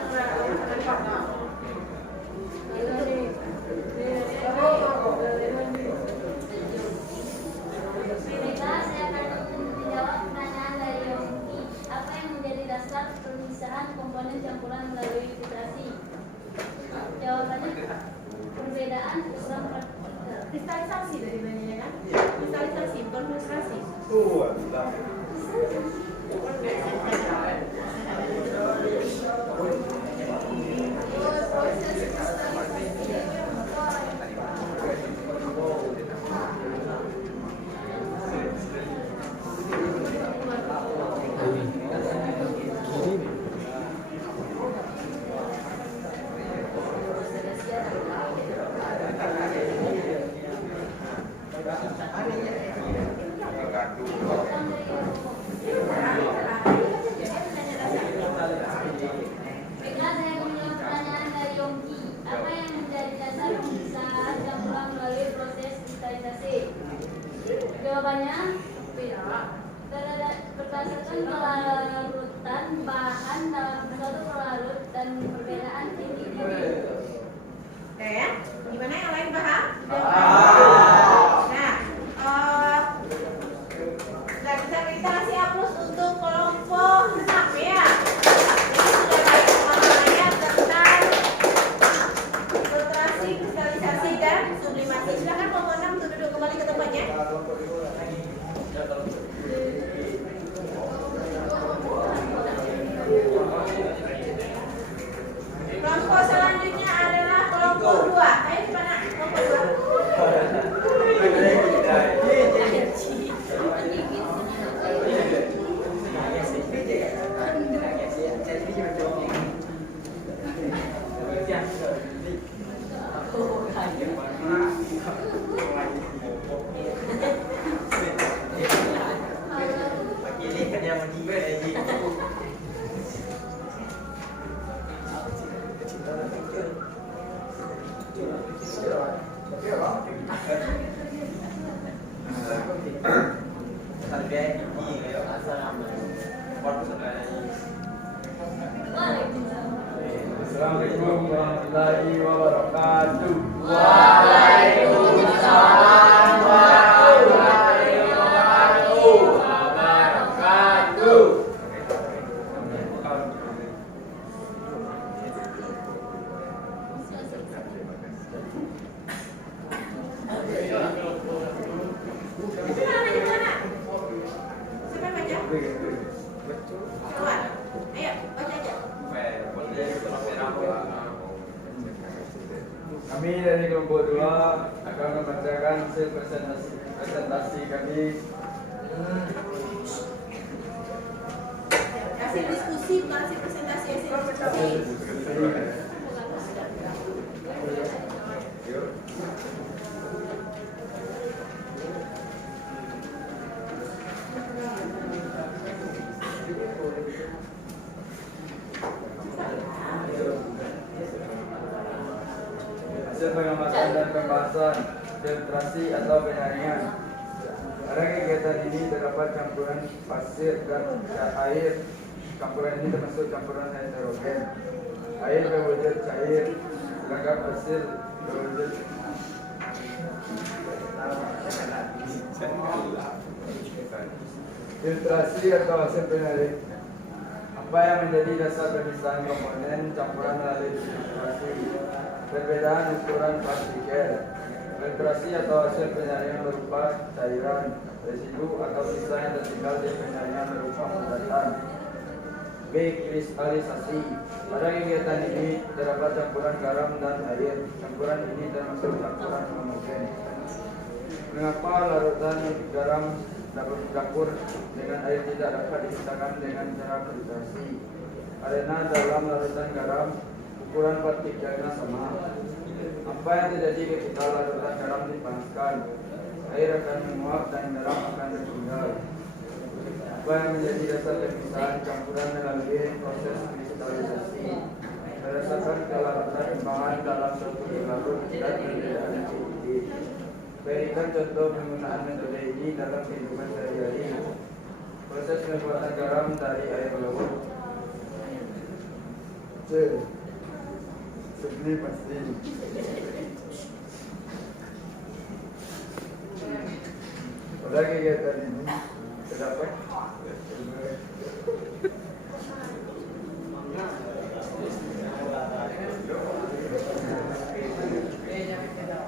Baiklah, saya akan menjawab pertanyaan dari Yongki. Apa yang menjadi dasar pemisahan komponen campuran melalui filtrasi? Jawabannya perbedaan ukuran partikel. Kristalisasi dari nanya kan? Kristalisasi bukan filtrasi. Baiklah, saya akan menjawab pertanyaan dari Yongki. Apa yang menjadi dasar pemisahan campuran melalui proses kristalisasi? Jawabannya berdasarkan kelarutan bahan dalam suatu pelarut dan perbedaan tinggi dingin. Oke ya? Gimana yang lain paham? Nah, bisa kita kasih hapus untuk kelompok 6 ya. Ini sudah baik pemahamannya tentang filtrasi, kristalisasi dan sublimasi. Silakan kelompok 6 untuk duduk kembali ke tempatnya. Assalamualaikum warahmatullahi wabarakatuh. Waalaikumsalam warahmatullahi wabarakatuh. Siapa yang baca? Kawan. Ayo, baca aja. Kami dari kelompok 2 akan membacakan hasil presentasi kami. Hasil diskusi bukan hasil presentasi, hasil diskusi. Hasil pengamatan dan pembahasan filtrasi atau penyaringan. Pada kegiatan ini terdapat campuran pasir dan air. Campuran ini termasuk campuran heterogen. Air berwujud cair, sedangkan pasir berwujud filtrasi atau hasil penyaring. Apa yang menjadi dasar pemisahan komponen campuran melalui filtrasi? Perbedaan ukuran partikel. Filtrasi atau hasil penyaringan berupa cairan, residu atau sisa yang tertinggal di penyaringan berupa padatan. B. Kristalisasi. Pada kegiatan ini terdapat campuran garam dan air. Campuran ini termasuk campuran homogen. Mengapa larutan garam dapur dengan air tidak dapat dipisahkan dengan cara filtrasi? Karena dalam larutan garam ukuran partikelnya sama. Apa yang terjadi ketika larutan garam dipanaskan? Air akan menguap dan garam akan tertinggal. Apa yang menjadi dasar pemisahan campuran melalui proses kristalisasi? Berdasarkan kelaratan bahan dalam suatu larut dan perbedaan sedikit. Berikan contoh penggunaan metode ini dalam kehidupan sehari-hari. Proses pembuatan garam dari air laut. C. Sublimasi. Pada kegiatan ini terdapat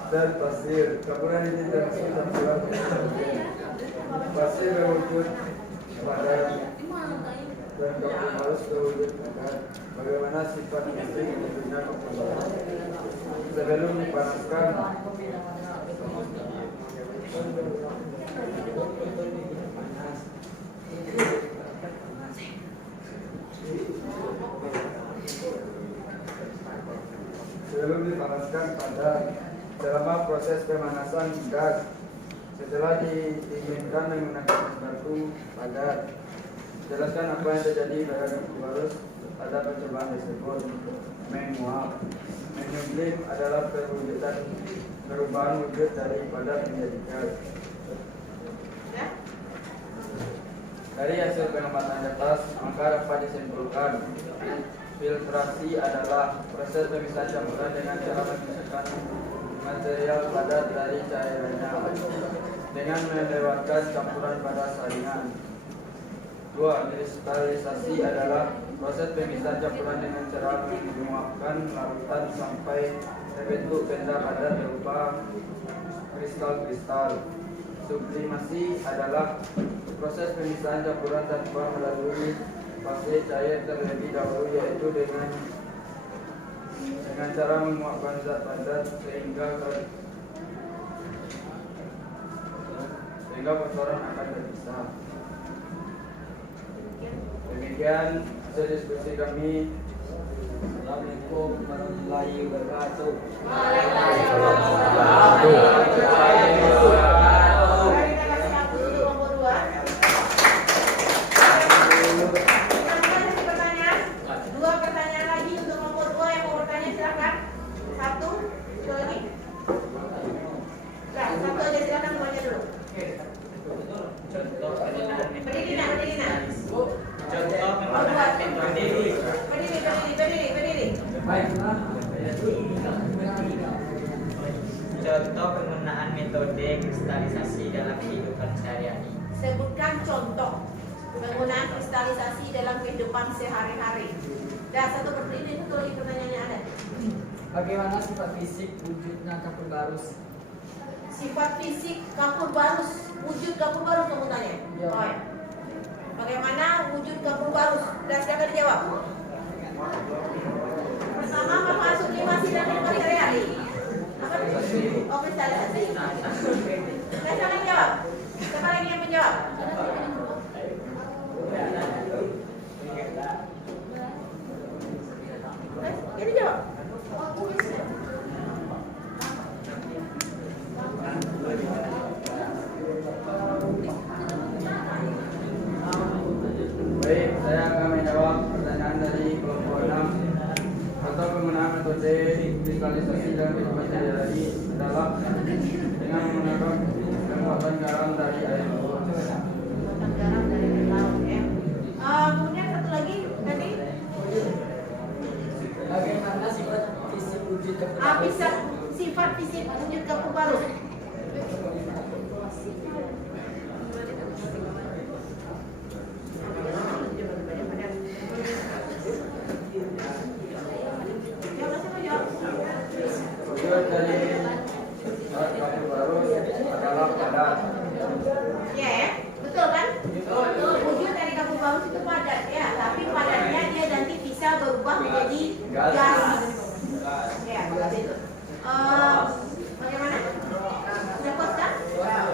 dan pasir. Campuran ini termasuk campuran pasir berwujud padat dan kapur halus berwujud padat. Bagaimana sifat listrik tentunya perkembangan sebelum dipanaskan. Sebelum dipanaskan padat. Selama proses pemanasan gas, setelah didinginkan menggunakan es batu padat. Jelaskan apa yang terjadi pada harus pada percobaan tersebut. Menguap. Menyublim adalah perwujudan perubahan wujud dari padat menjadi gas. Dari hasil pengamatan di atas, maka dapat disimpulkan filtrasi adalah proses pemisahan campuran dengan cara memisahkan material padat dari cairannya dengan melewatkan campuran pada saringan. 2. Kristalisasi adalah proses pemisahan campuran dengan cara menguapkan larutan sampai terbentuk benda padat berupa kristal-kristal. Sublimasi adalah proses pemisahan campuran tanpa melalui fase cair terlebih dahulu, yaitu dengan cara menguapkan zat padat sehingga kotoran akan terpisah. Demikian hasil diskusi kami. Assalamualaikum warahmatullahi wabarakatuh. Dua pertanyaan lagi untuk kelompok 2 yang mau bertanya, silakan. Satu lagi. contoh penggunaan metode kristalisasi dalam kehidupan sehari-hari. Sebutkan contoh penggunaan kristalisasi dalam kehidupan sehari-hari. Dan satu berdiri itu lagi pertanyaannya ada. Bagaimana sifat fisik wujudnya kapur barus? Sifat fisik kapur barus, wujud kapur barus kamu tanya? Ya. Oh, ya. Bagaimana wujud kapur barus? Dan silakan dijawab. Pertama, memasuki masih dan kehidupan sehari-hari. Apa itu? Oh, kristalisasi. Dan silakan jawab. Siapa lagi yang menjawab? Ini jawab. Baik, saya akan menjawab pertanyaan dari kelompok 6. Contoh penggunaan metode kristalisasi dalam kehidupan sehari-hari adalah dengan menggunakan penguatan garam dari air laut. Penguatan garam dari air laut ya. Kemudian satu lagi tadi. Bagaimana sifat fisik wujud kapur barus? Bisa sifat fisik wujud kapur barus. Wujud dari kapur barus adalah padat. Ya, ya, betul kan? Wujud dari kapur barus itu padat ya, tapi padatnya dia nanti bisa berubah menjadi gas. Ya, seperti itu. Bagaimana? Sudah puas kan?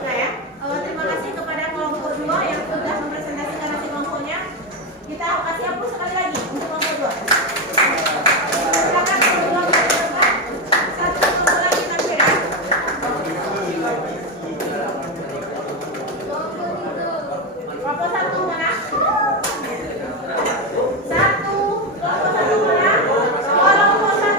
Nah ya, terima kasih kepada kelompok 2 yang sudah mempresentasikan hasil kelompoknya. Kita kasih hapus sekali lagi untuk kelompok 2. Silakan kelompok 2 ke depan. Satu kelompok lagi kan beda. Kelompok 1 mana? Satu. Kelompok 1 mana? Kelompok 1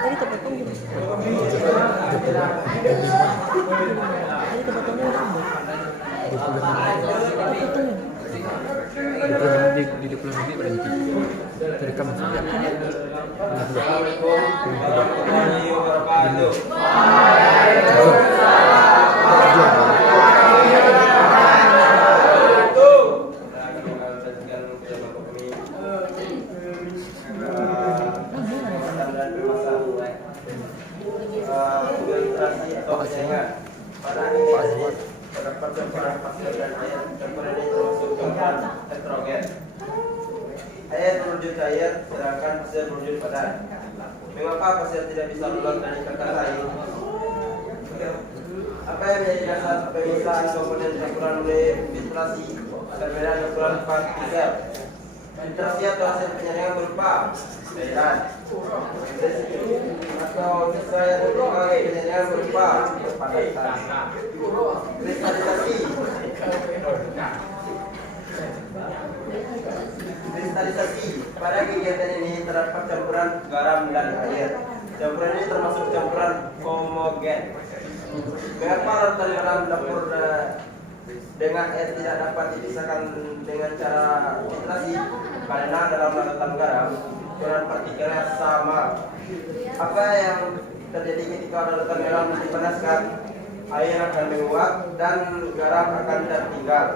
Tadi terpotong gitu. Tadi terpotongnya rambut. Terpotong. Di 20 menit berhenti. Direkam saja. Pada ini terdapat campuran pasir dan air. Campuran ini termasuk campuran heterogen. Air berwujud cair, sedangkan pasir berwujud padat. Mengapa pasir tidak bisa lolos dari tekanan air? Apa yang menjadi dasar pemisahan komponen campuran oleh filtrasi? Perbedaan campuran partikel. Filtrasi atau hasil penyaringan berupa cairan atau sisa yang dipakai penyaringan berupa kepadatan. Kristalisasi. Kristalisasi. Pada kegiatan ini terdapat campuran garam dan air. Campuran ini termasuk campuran homogen. Mengapa larutan dalam dapur dengan air tidak dapat dipisahkan dengan cara filtrasi? Karena dalam larutan garam ukuran partikelnya sama. Apa yang terjadi ketika larutan garam dipanaskan? Air akan menguap dan garam akan tertinggal.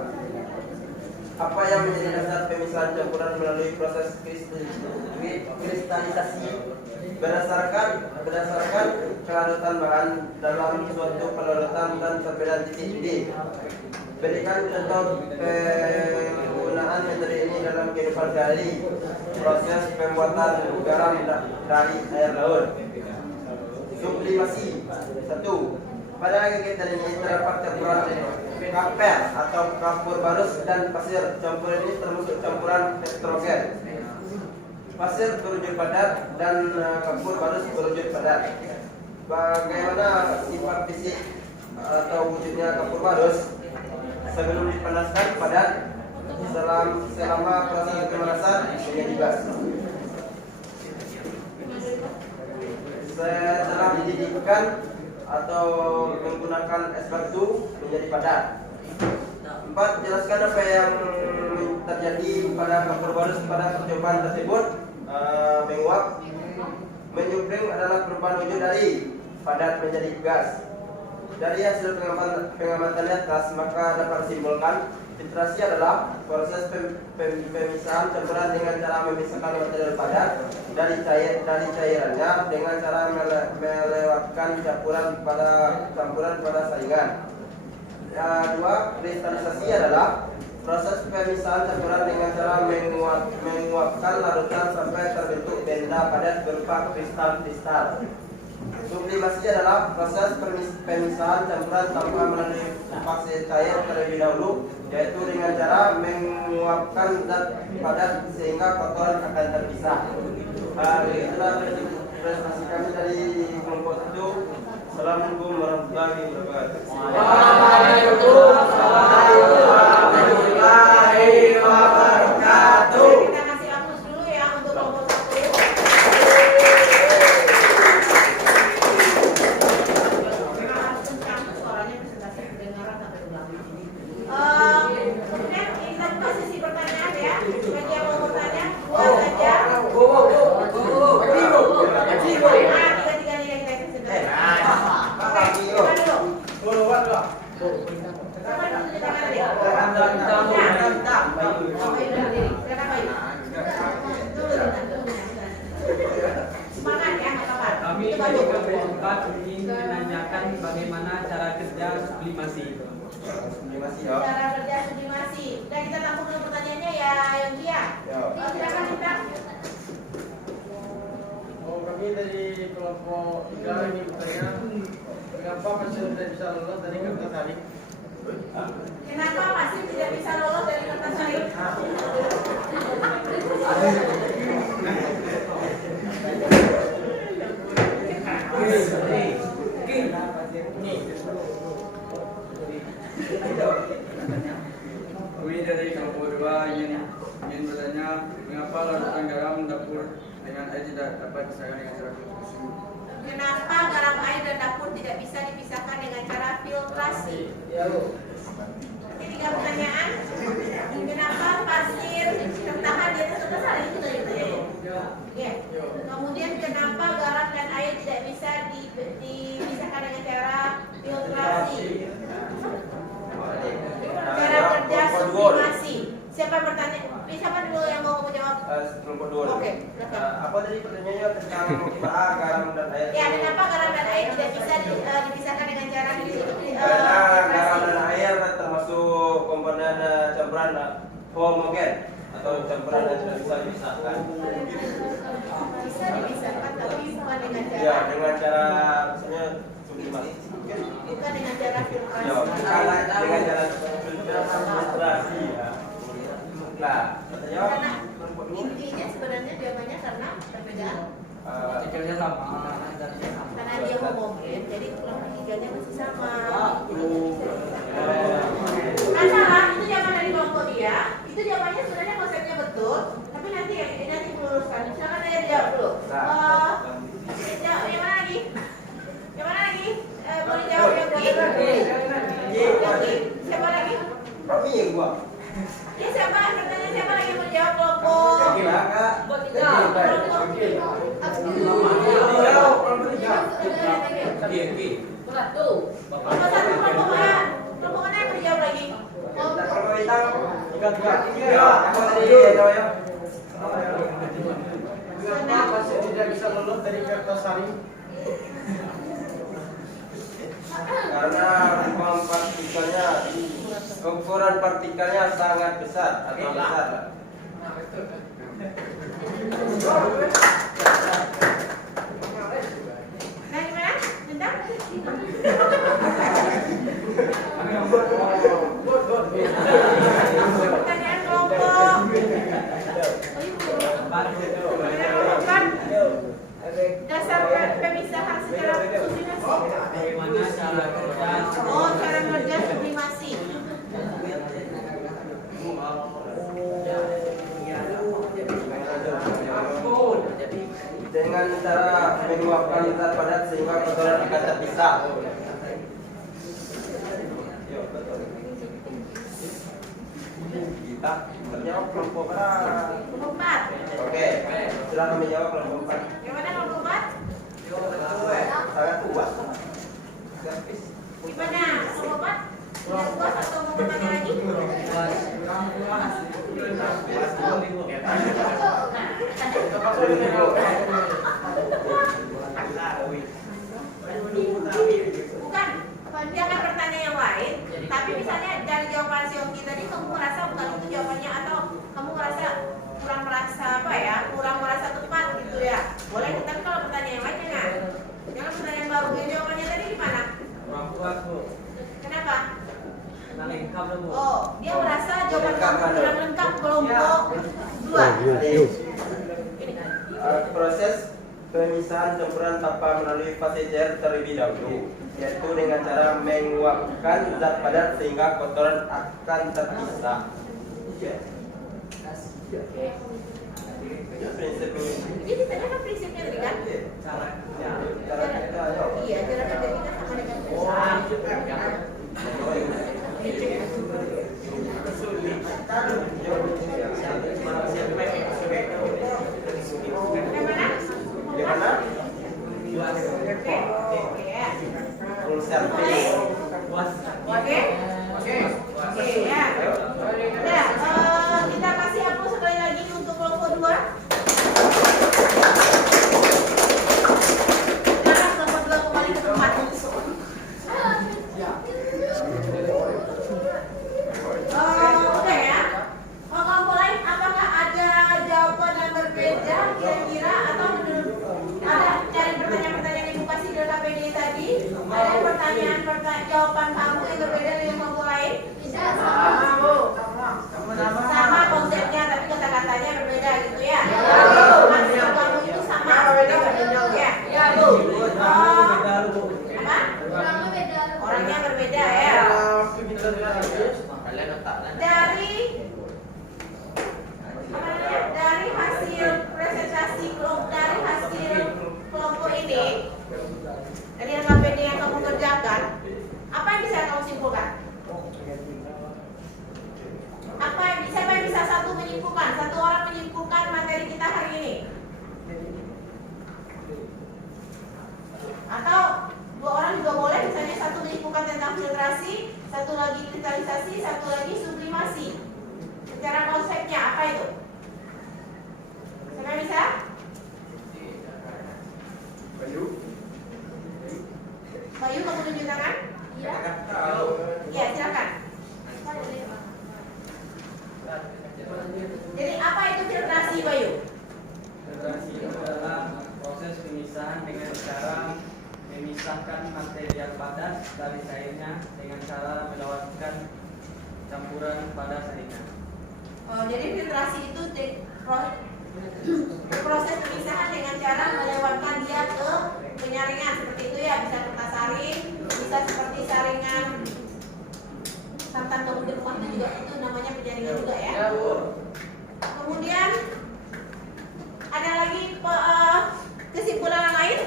Apa yang menjadi dasar pemisahan campuran melalui proses kristalisasi? Berdasarkan kelarutan bahan dalam suatu pelarutan dan perbedaan titik didih. Berikan contoh penggunaan metode ini dalam kehidupan sehari. Proses pembuatan garam dari air laut. Sublimasi. 1. Pada kegiatan ini terdapat campuran kapur atau kapur barus dan pasir. Campuran ini termasuk campuran heterogen. Pasir berwujud padat dan kapur barus berwujud padat. Bagaimana sifat fisik atau wujudnya kapur barus? Sebelum dipanaskan padat, selama proses pemanasan menjadi gas. menjadikan atau menggunakan es batu menjadi padat. 4. Jelaskan apa yang terjadi pada campur balus pada percobaan tersebut. Menguap. Menyupleng adalah perubahan wujud dari padat menjadi gas. Dari hasil pengamatan di atas, maka dapat disimpulkan filtrasi adalah proses pemisahan campuran dengan cara memisahkan material padat dari cairannya dengan cara melewatkan campuran pada saringan. 2. Kristalisasi adalah proses pemisahan campuran dengan cara menguapkan larutan sampai terbentuk benda padat berupa kristal-kristal. Sublimasi adalah proses pemisahan campuran tanpa melalui fase cair terlebih dahulu, yaitu dengan cara menguapkan zat padat sehingga kotoran akan terpisah. Itulah prestasi kami dari kelompok 1. Assalamualaikum warahmatullahi wabarakatuh. Waalaikumsalam warahmatullahi wabarakatuh. Kita kasih aplaus dulu ya untuk kelompok 1. Suaranya presentasi kedengaran sampai ke belakang. Kemudian kita buka sesi pertanyaan ya. Bagi yang mau bertanya, buat aja. Kami dari KPU 4 ingin menanyakan bagaimana cara kerja sublimasi. Cara kerja sublimasi. Dan kita tampung dulu pertanyaannya ya, Yongki ya. Silakan kita. Kami dari kelompok 3 ini bertanya, mengapa pasien tidak bisa lolos dari Kertasari? Kenapa masih tidak bisa lolos dari Kertasari? Kami dari kelompok 2 ingin bertanya, mengapa larutan garam dapur dengan air tidak dapat dipisahkan dengan cara filtrasi? Kenapa garam air dan dapur tidak bisa dipisahkan dengan cara filtrasi? Ini 3 pertanyaan. Kenapa pasir tertahan di atas kertas hari itu tadi ya? Kemudian kenapa garam dan air tidak bisa dipisahkan dengan cara filtrasi? Cara kerja sublimasi. Siapa yang bertanya? Siapa dulu yang mau jawab? Kelompok 2. Oke. Apa tadi pertanyaannya tentang garam dan air? Ya, kenapa garam dan air tidak bisa dipisahkan dengan cara Karena garam dan air termasuk komponen campuran homogen atau campuran yang tidak bisa dipisahkan. Bisa dipisahkan tapi bukan dengan cara. Ya, dengan cara misalnya sublimasi. Bukan dengan cara filtrasi. Ya, bukan dengan cara filtrasi. Ya. Nah, Karena intinya sebenarnya jawabannya karena perbedaan. Partikelnya sama. Karena dia homogen, jadi kelompok 3-nya masih sama. Masalah itu jawaban dari kelompok dia. Itu jawabannya sebenarnya konsepnya betul, tapi nanti meluruskan. Silakan saya jawab dulu. Yang mana lagi? Yang mana lagi? Mau dijawab Yogi? Siapa lagi? Kami yang gua. Ya siapa? Katanya siapa lagi mau jawab kelompok? Kelompok 3. Kelompok 1 kelompok A. Kelompok mana yang mau dijawab lagi? Kelompok bintang 3. Kenapa pasien tidak bisa lolos dari Kertasari? Karena ukuran partikelnya sangat besar atau besar. Nah gimana? Bintang? Pertanyaan kelompok. Dasar pemisahan secara sublimasi. Bagaimana cara kerja? Oh, cara kerja sublimasi. dengan cara menguapkan zat padat sehingga kotoran akan terpisah. Kita terjawab kelompok berapa? Kelompok 4. Oke, silakan menjawab kelompok 4. Yang mana kelompok 4? Sangat puas. Gimana? Kelompok 4? Sudah puas atau mau bertanya lagi? Bukan, jangan bertanya yang lain. Tapi misalnya dari jawaban si Oki tadi kamu merasa bukan itu jawabannya, atau kamu merasa kurang merasa tepat gitu ya. Boleh, tapi kalau bertanya yang lain jangan pertanyaan baru. Yang jawabannya tadi gimana? Kurang puas, Bu. Kenapa? Karena lengkap, Bu. Oh, dia merasa jawaban kamu kurang lengkap kelompok 2. Proses pemisahan campuran tanpa melalui fase cair terlebih dahulu, yaitu dengan cara menguapkan zat padat sehingga kotoran akan terpisah. Prinsip ini. Jadi tadi kan prinsipnya tadi kan? Cara kita, ayo. Iya, cara kerja kita sama dengan Gimana? Full service. Oke, ya. Nah, kita kasih aku sekali lagi untuk kelompok 2. Sekarang kelompok 2 kembali ke tempat. Udah ya. Kelompok lain, apakah ada jawaban yang berbeda kira-kira, atau menurut ada dari pertanyaan-pertanyaan yang kasih di KPD tadi, ada pertanyaan jawaban kamu yang berbeda dengan kelompok lain? Sama konsepnya, tapi kata-katanya berbeda gitu ya. Maksud kamu itu sama gitu ya. Apa? Orangnya berbeda ya. Dari hasil presentasi dari hasil kelompok ini, dari KPD yang kamu kerjakan, apa yang bisa kamu simpulkan? Siapa yang bisa satu orang menyimpulkan materi kita hari ini? Atau 2 orang juga boleh, misalnya satu menyimpulkan tentang filtrasi, satu lagi kristalisasi, satu lagi sublimasi. Secara konsepnya apa itu? Siapa yang bisa? Bayu, kamu tunjuk tangan? Iya. Iya, silakan. Jadi apa itu filtrasi, Bayu? Filtrasi adalah proses pemisahan dengan cara memisahkan material padat dari cairnya dengan cara melewatkan campuran pada saringan. Jadi filtrasi itu proses pemisahan dengan cara melewatkan dia ke penyaringan, seperti itu ya. Bisa kertas saring, bisa seperti saringan santan kamu di rumah itu juga, itu namanya penyaringan juga ya. Kemudian ada lagi kesimpulan lain?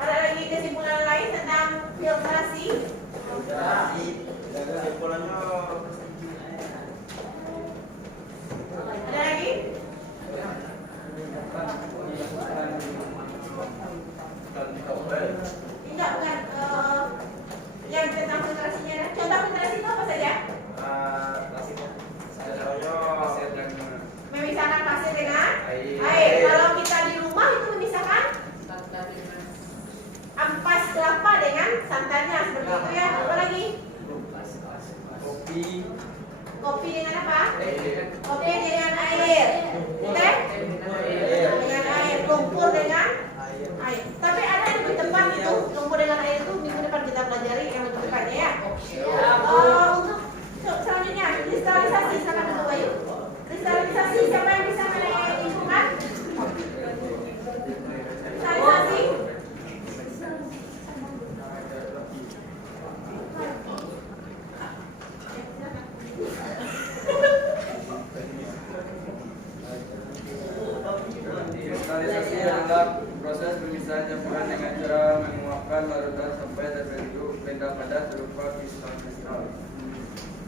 Ada lagi kesimpulan lain tentang filtrasi? Kesimpulannya Ada lagi? Enggak, bukan. Yang tentang filtrasinya. Contoh filtrasi itu apa saja? Memisahkan pasir dengan air. Kalau kita di rumah itu memisahkan ampas kelapa dengan santannya, seperti itu ya. Apa lagi? Kopi dengan apa? Kopi dengan air. Teh dengan air. Lumpur dengan air. Tapi ada yang lebih tepat itu. Lumpur dengan air itu minggu depan kita pelajari yang lebih tepatnya ya. Untuk selanjutnya kristalisasi, silakan dulu Bayu. Kristalisasi, siapa yang bisa menentukan? Kristalisasi. Kristallisasi adalah proses pemisahan campuran dengan cara menguapkan larutan sampai terbentuk benda padat berupa kristal-kristal.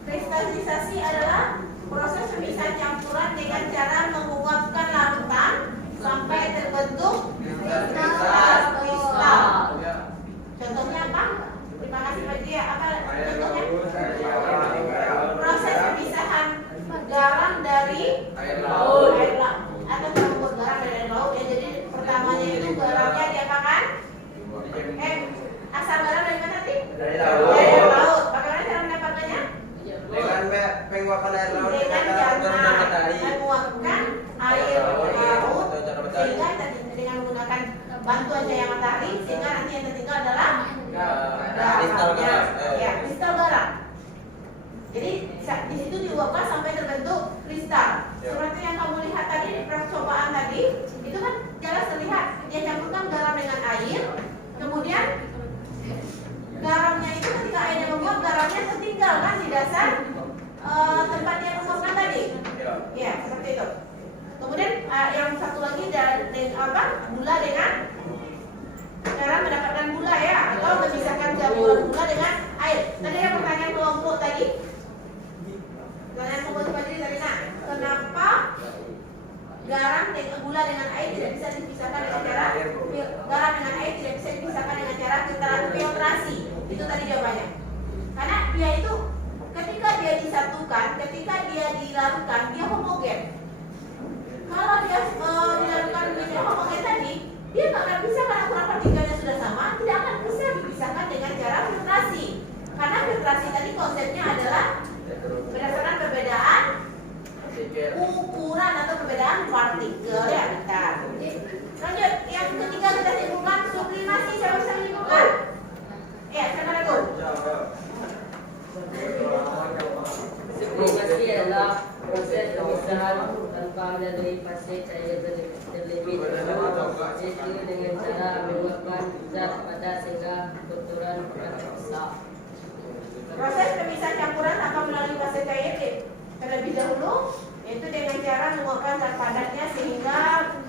Kristalisasi adalah proses pemisahan campuran dengan cara menguapkan larutan sampai terbentuk kristal. Contohnya apa? Terima kasih Pak Dia. Apa contohnya? Proses pemisahan garam dari air laut atau campur garam dari air laut. Ya, jadi pertamanya itu garamnya diapakan? Asal garam dari mana sih? Dari laut. Dari air laut. Bagaimana cara mendapatkannya? Dengan penguapan air laut Dengan cara menguapkan air laut sehingga dengan menggunakan bantuan cahaya matahari sehingga nanti yang tertinggal adalah garamnya. Ya, kristal garam. Jadi di situ diuapkan sampai terbentuk kristal. Seperti yang kamu lihat tadi di percobaan tadi, itu kan jelas terlihat dia campurkan garam dengan air, kemudian garamnya itu ketika airnya menguap, garamnya tertinggal kan di dasar tempat yang menguapkan tadi. Ya, seperti itu. Kemudian yang satu lagi gula dengan cara mendapatkan gula ya, atau memisahkan campuran gula dengan air. Tadi ada pertanyaan kelompok tadi. Pertanyaan kelompok tadi nak, kenapa garam dengan gula dengan air tidak bisa dipisahkan dengan cara garam dengan air tidak bisa dipisahkan dengan cara filtrasi? Itu tadi jawabannya. Karena dia itu ketika dia disatukan, ketika dia dilarutkan, dia homogen. Kalau dia dilarutkan menjadi homogen tadi, dia nggak akan bisa karena ukuran partikelnya sudah sama, tidak akan bisa dipisahkan dengan cara filtrasi. Karena filtrasi tadi konsepnya adalah berdasarkan perbedaan ukuran atau perbedaan partikel ya, bentar. Lanjut, yang ketiga kita simpulkan sublimasi. Siapa bisa menyimpulkan? Ya, siapa dulu? Sublimasi adalah proses pemisahan tanpa melalui fase cair berlimit, yaitu dengan cara menguapkan zat padat sehingga benturan akan terpisah. Proses pemisahan campuran tanpa melalui fase cair terlebih dahulu, yaitu dengan cara menguapkan zat padatnya sehingga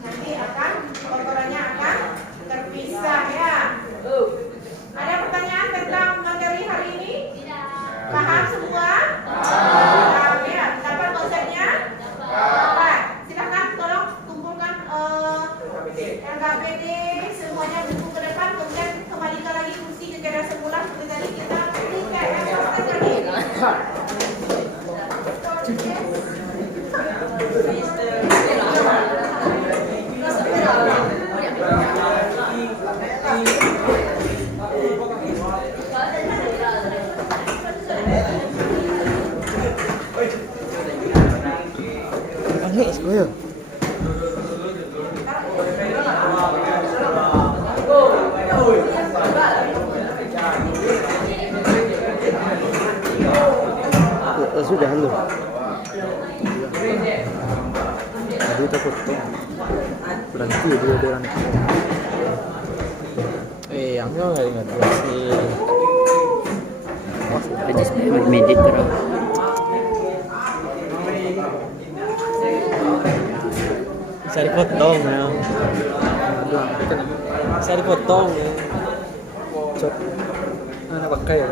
nanti akan kotorannya akan terpisah ya. Ada pertanyaan tentang materi hari ini? Paham semua? Paham ya. Dapat konsepnya? Dapat. Silakan tolong kumpulkan LKPD semuanya buku ke depan, kemudian kembalikan lagi kursi ke cara semula seperti tadi kita berikan tadi. Angis ko yun. Sudah halo. Aduh takut tuh. Berhenti dia orang. Yang nggak ingat sih. Ajis medit terus. Bisa dipotong ya. Bisa dipotong ya. Cok. Mana pakai ya?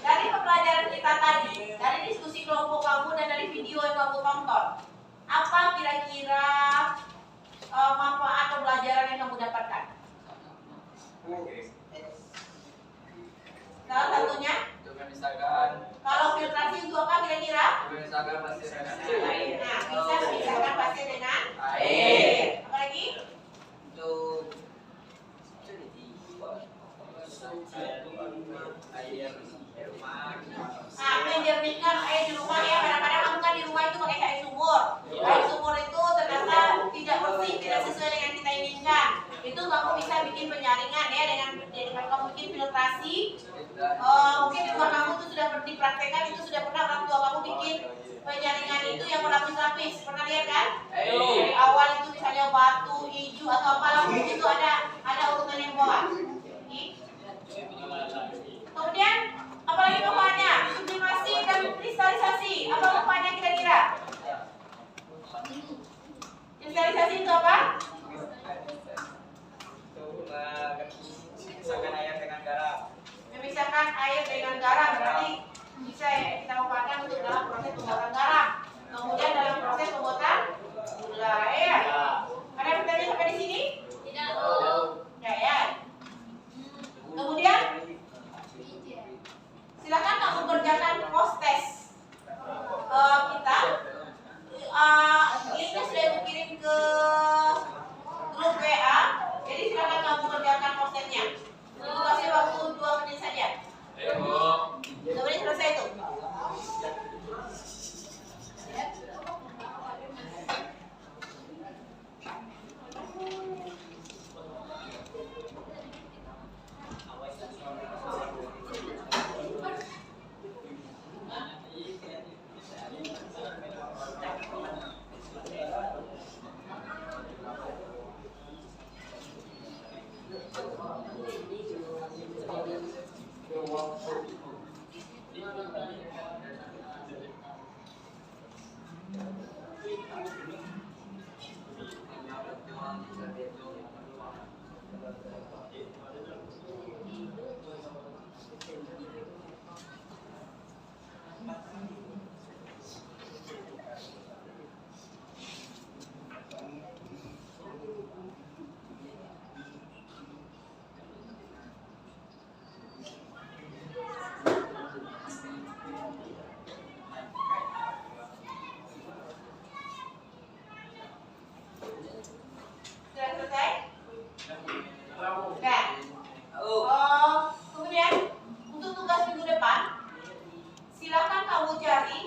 Dari pembelajaran kita tadi, dari diskusi kelompok kamu dan dari video yang kamu tonton, apa kira-kira manfaat pembelajaran yang kamu dapatkan? Salah satunya? Kalau filtrasi untuk apa kira-kira? Nah, bisa memisahkan pasir dengan air. Apa lagi? Nah, menjernihkan air di rumah ya. Kadang-kadang kamu kan di rumah itu pakai air sumur. Air sumur itu ternyata tidak bersih, tidak sesuai dengan kita inginkan. Itu kamu bisa bikin penyaringan ya dengan kamu bikin filtrasi. Mungkin di rumah kamu itu sudah dipraktekkan, itu sudah pernah orang tua kamu bikin penyaringan itu yang berlapis-lapis. Pernah lihat kan? Dari awal itu misalnya batu, hijau atau apalah itu ada urutan yang bawah. Kemudian apalagi manfaatnya? Sublimasi dan kristalisasi. Apa manfaatnya kira-kira? Kristalisasi itu apa? Memisahkan air dengan garam. Memisahkan air dengan garam berarti bisa ya kita manfaatkan untuk dalam proses pembuatan garam. Kemudian dalam proses pembuatan gula ya. Ada pertanyaan sampai di sini? Tidak. Ya ya. Kemudian silakan kamu kerjakan post test kita. Linknya sudah aku kirim ke grup WA. Jadi silakan kamu kerjakan post testnya. Aku kasih waktu 2 menit saja. 2 menit selesai itu. Kemudian untuk tugas minggu depan, silakan kamu cari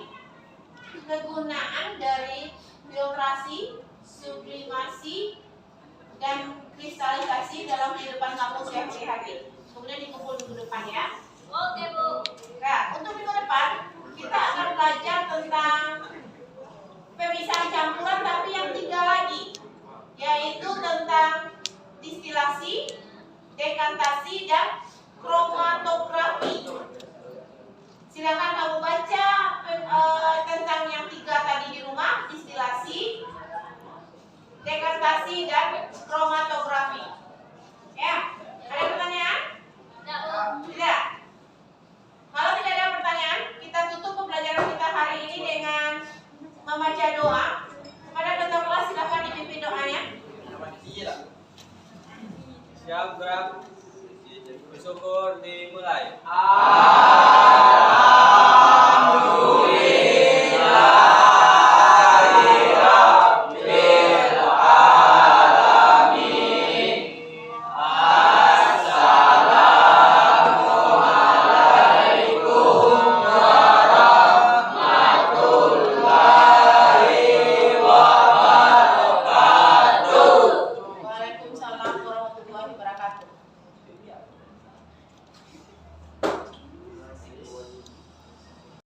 kegunaan dari filtrasi, sublimasi, dan kristalisasi dalam kehidupan kamu sehari-hari. Kemudian dikumpul minggu depan ya. Oke, Bu. Nah, untuk minggu depan kita akan belajar tentang pemisahan campuran tapi yang 3 lagi, yaitu tentang distilasi, dekantasi, dan kromatografi. Silakan kamu baca tentang yang 3 tadi di rumah: distilasi, dekantasi, dan kromatografi.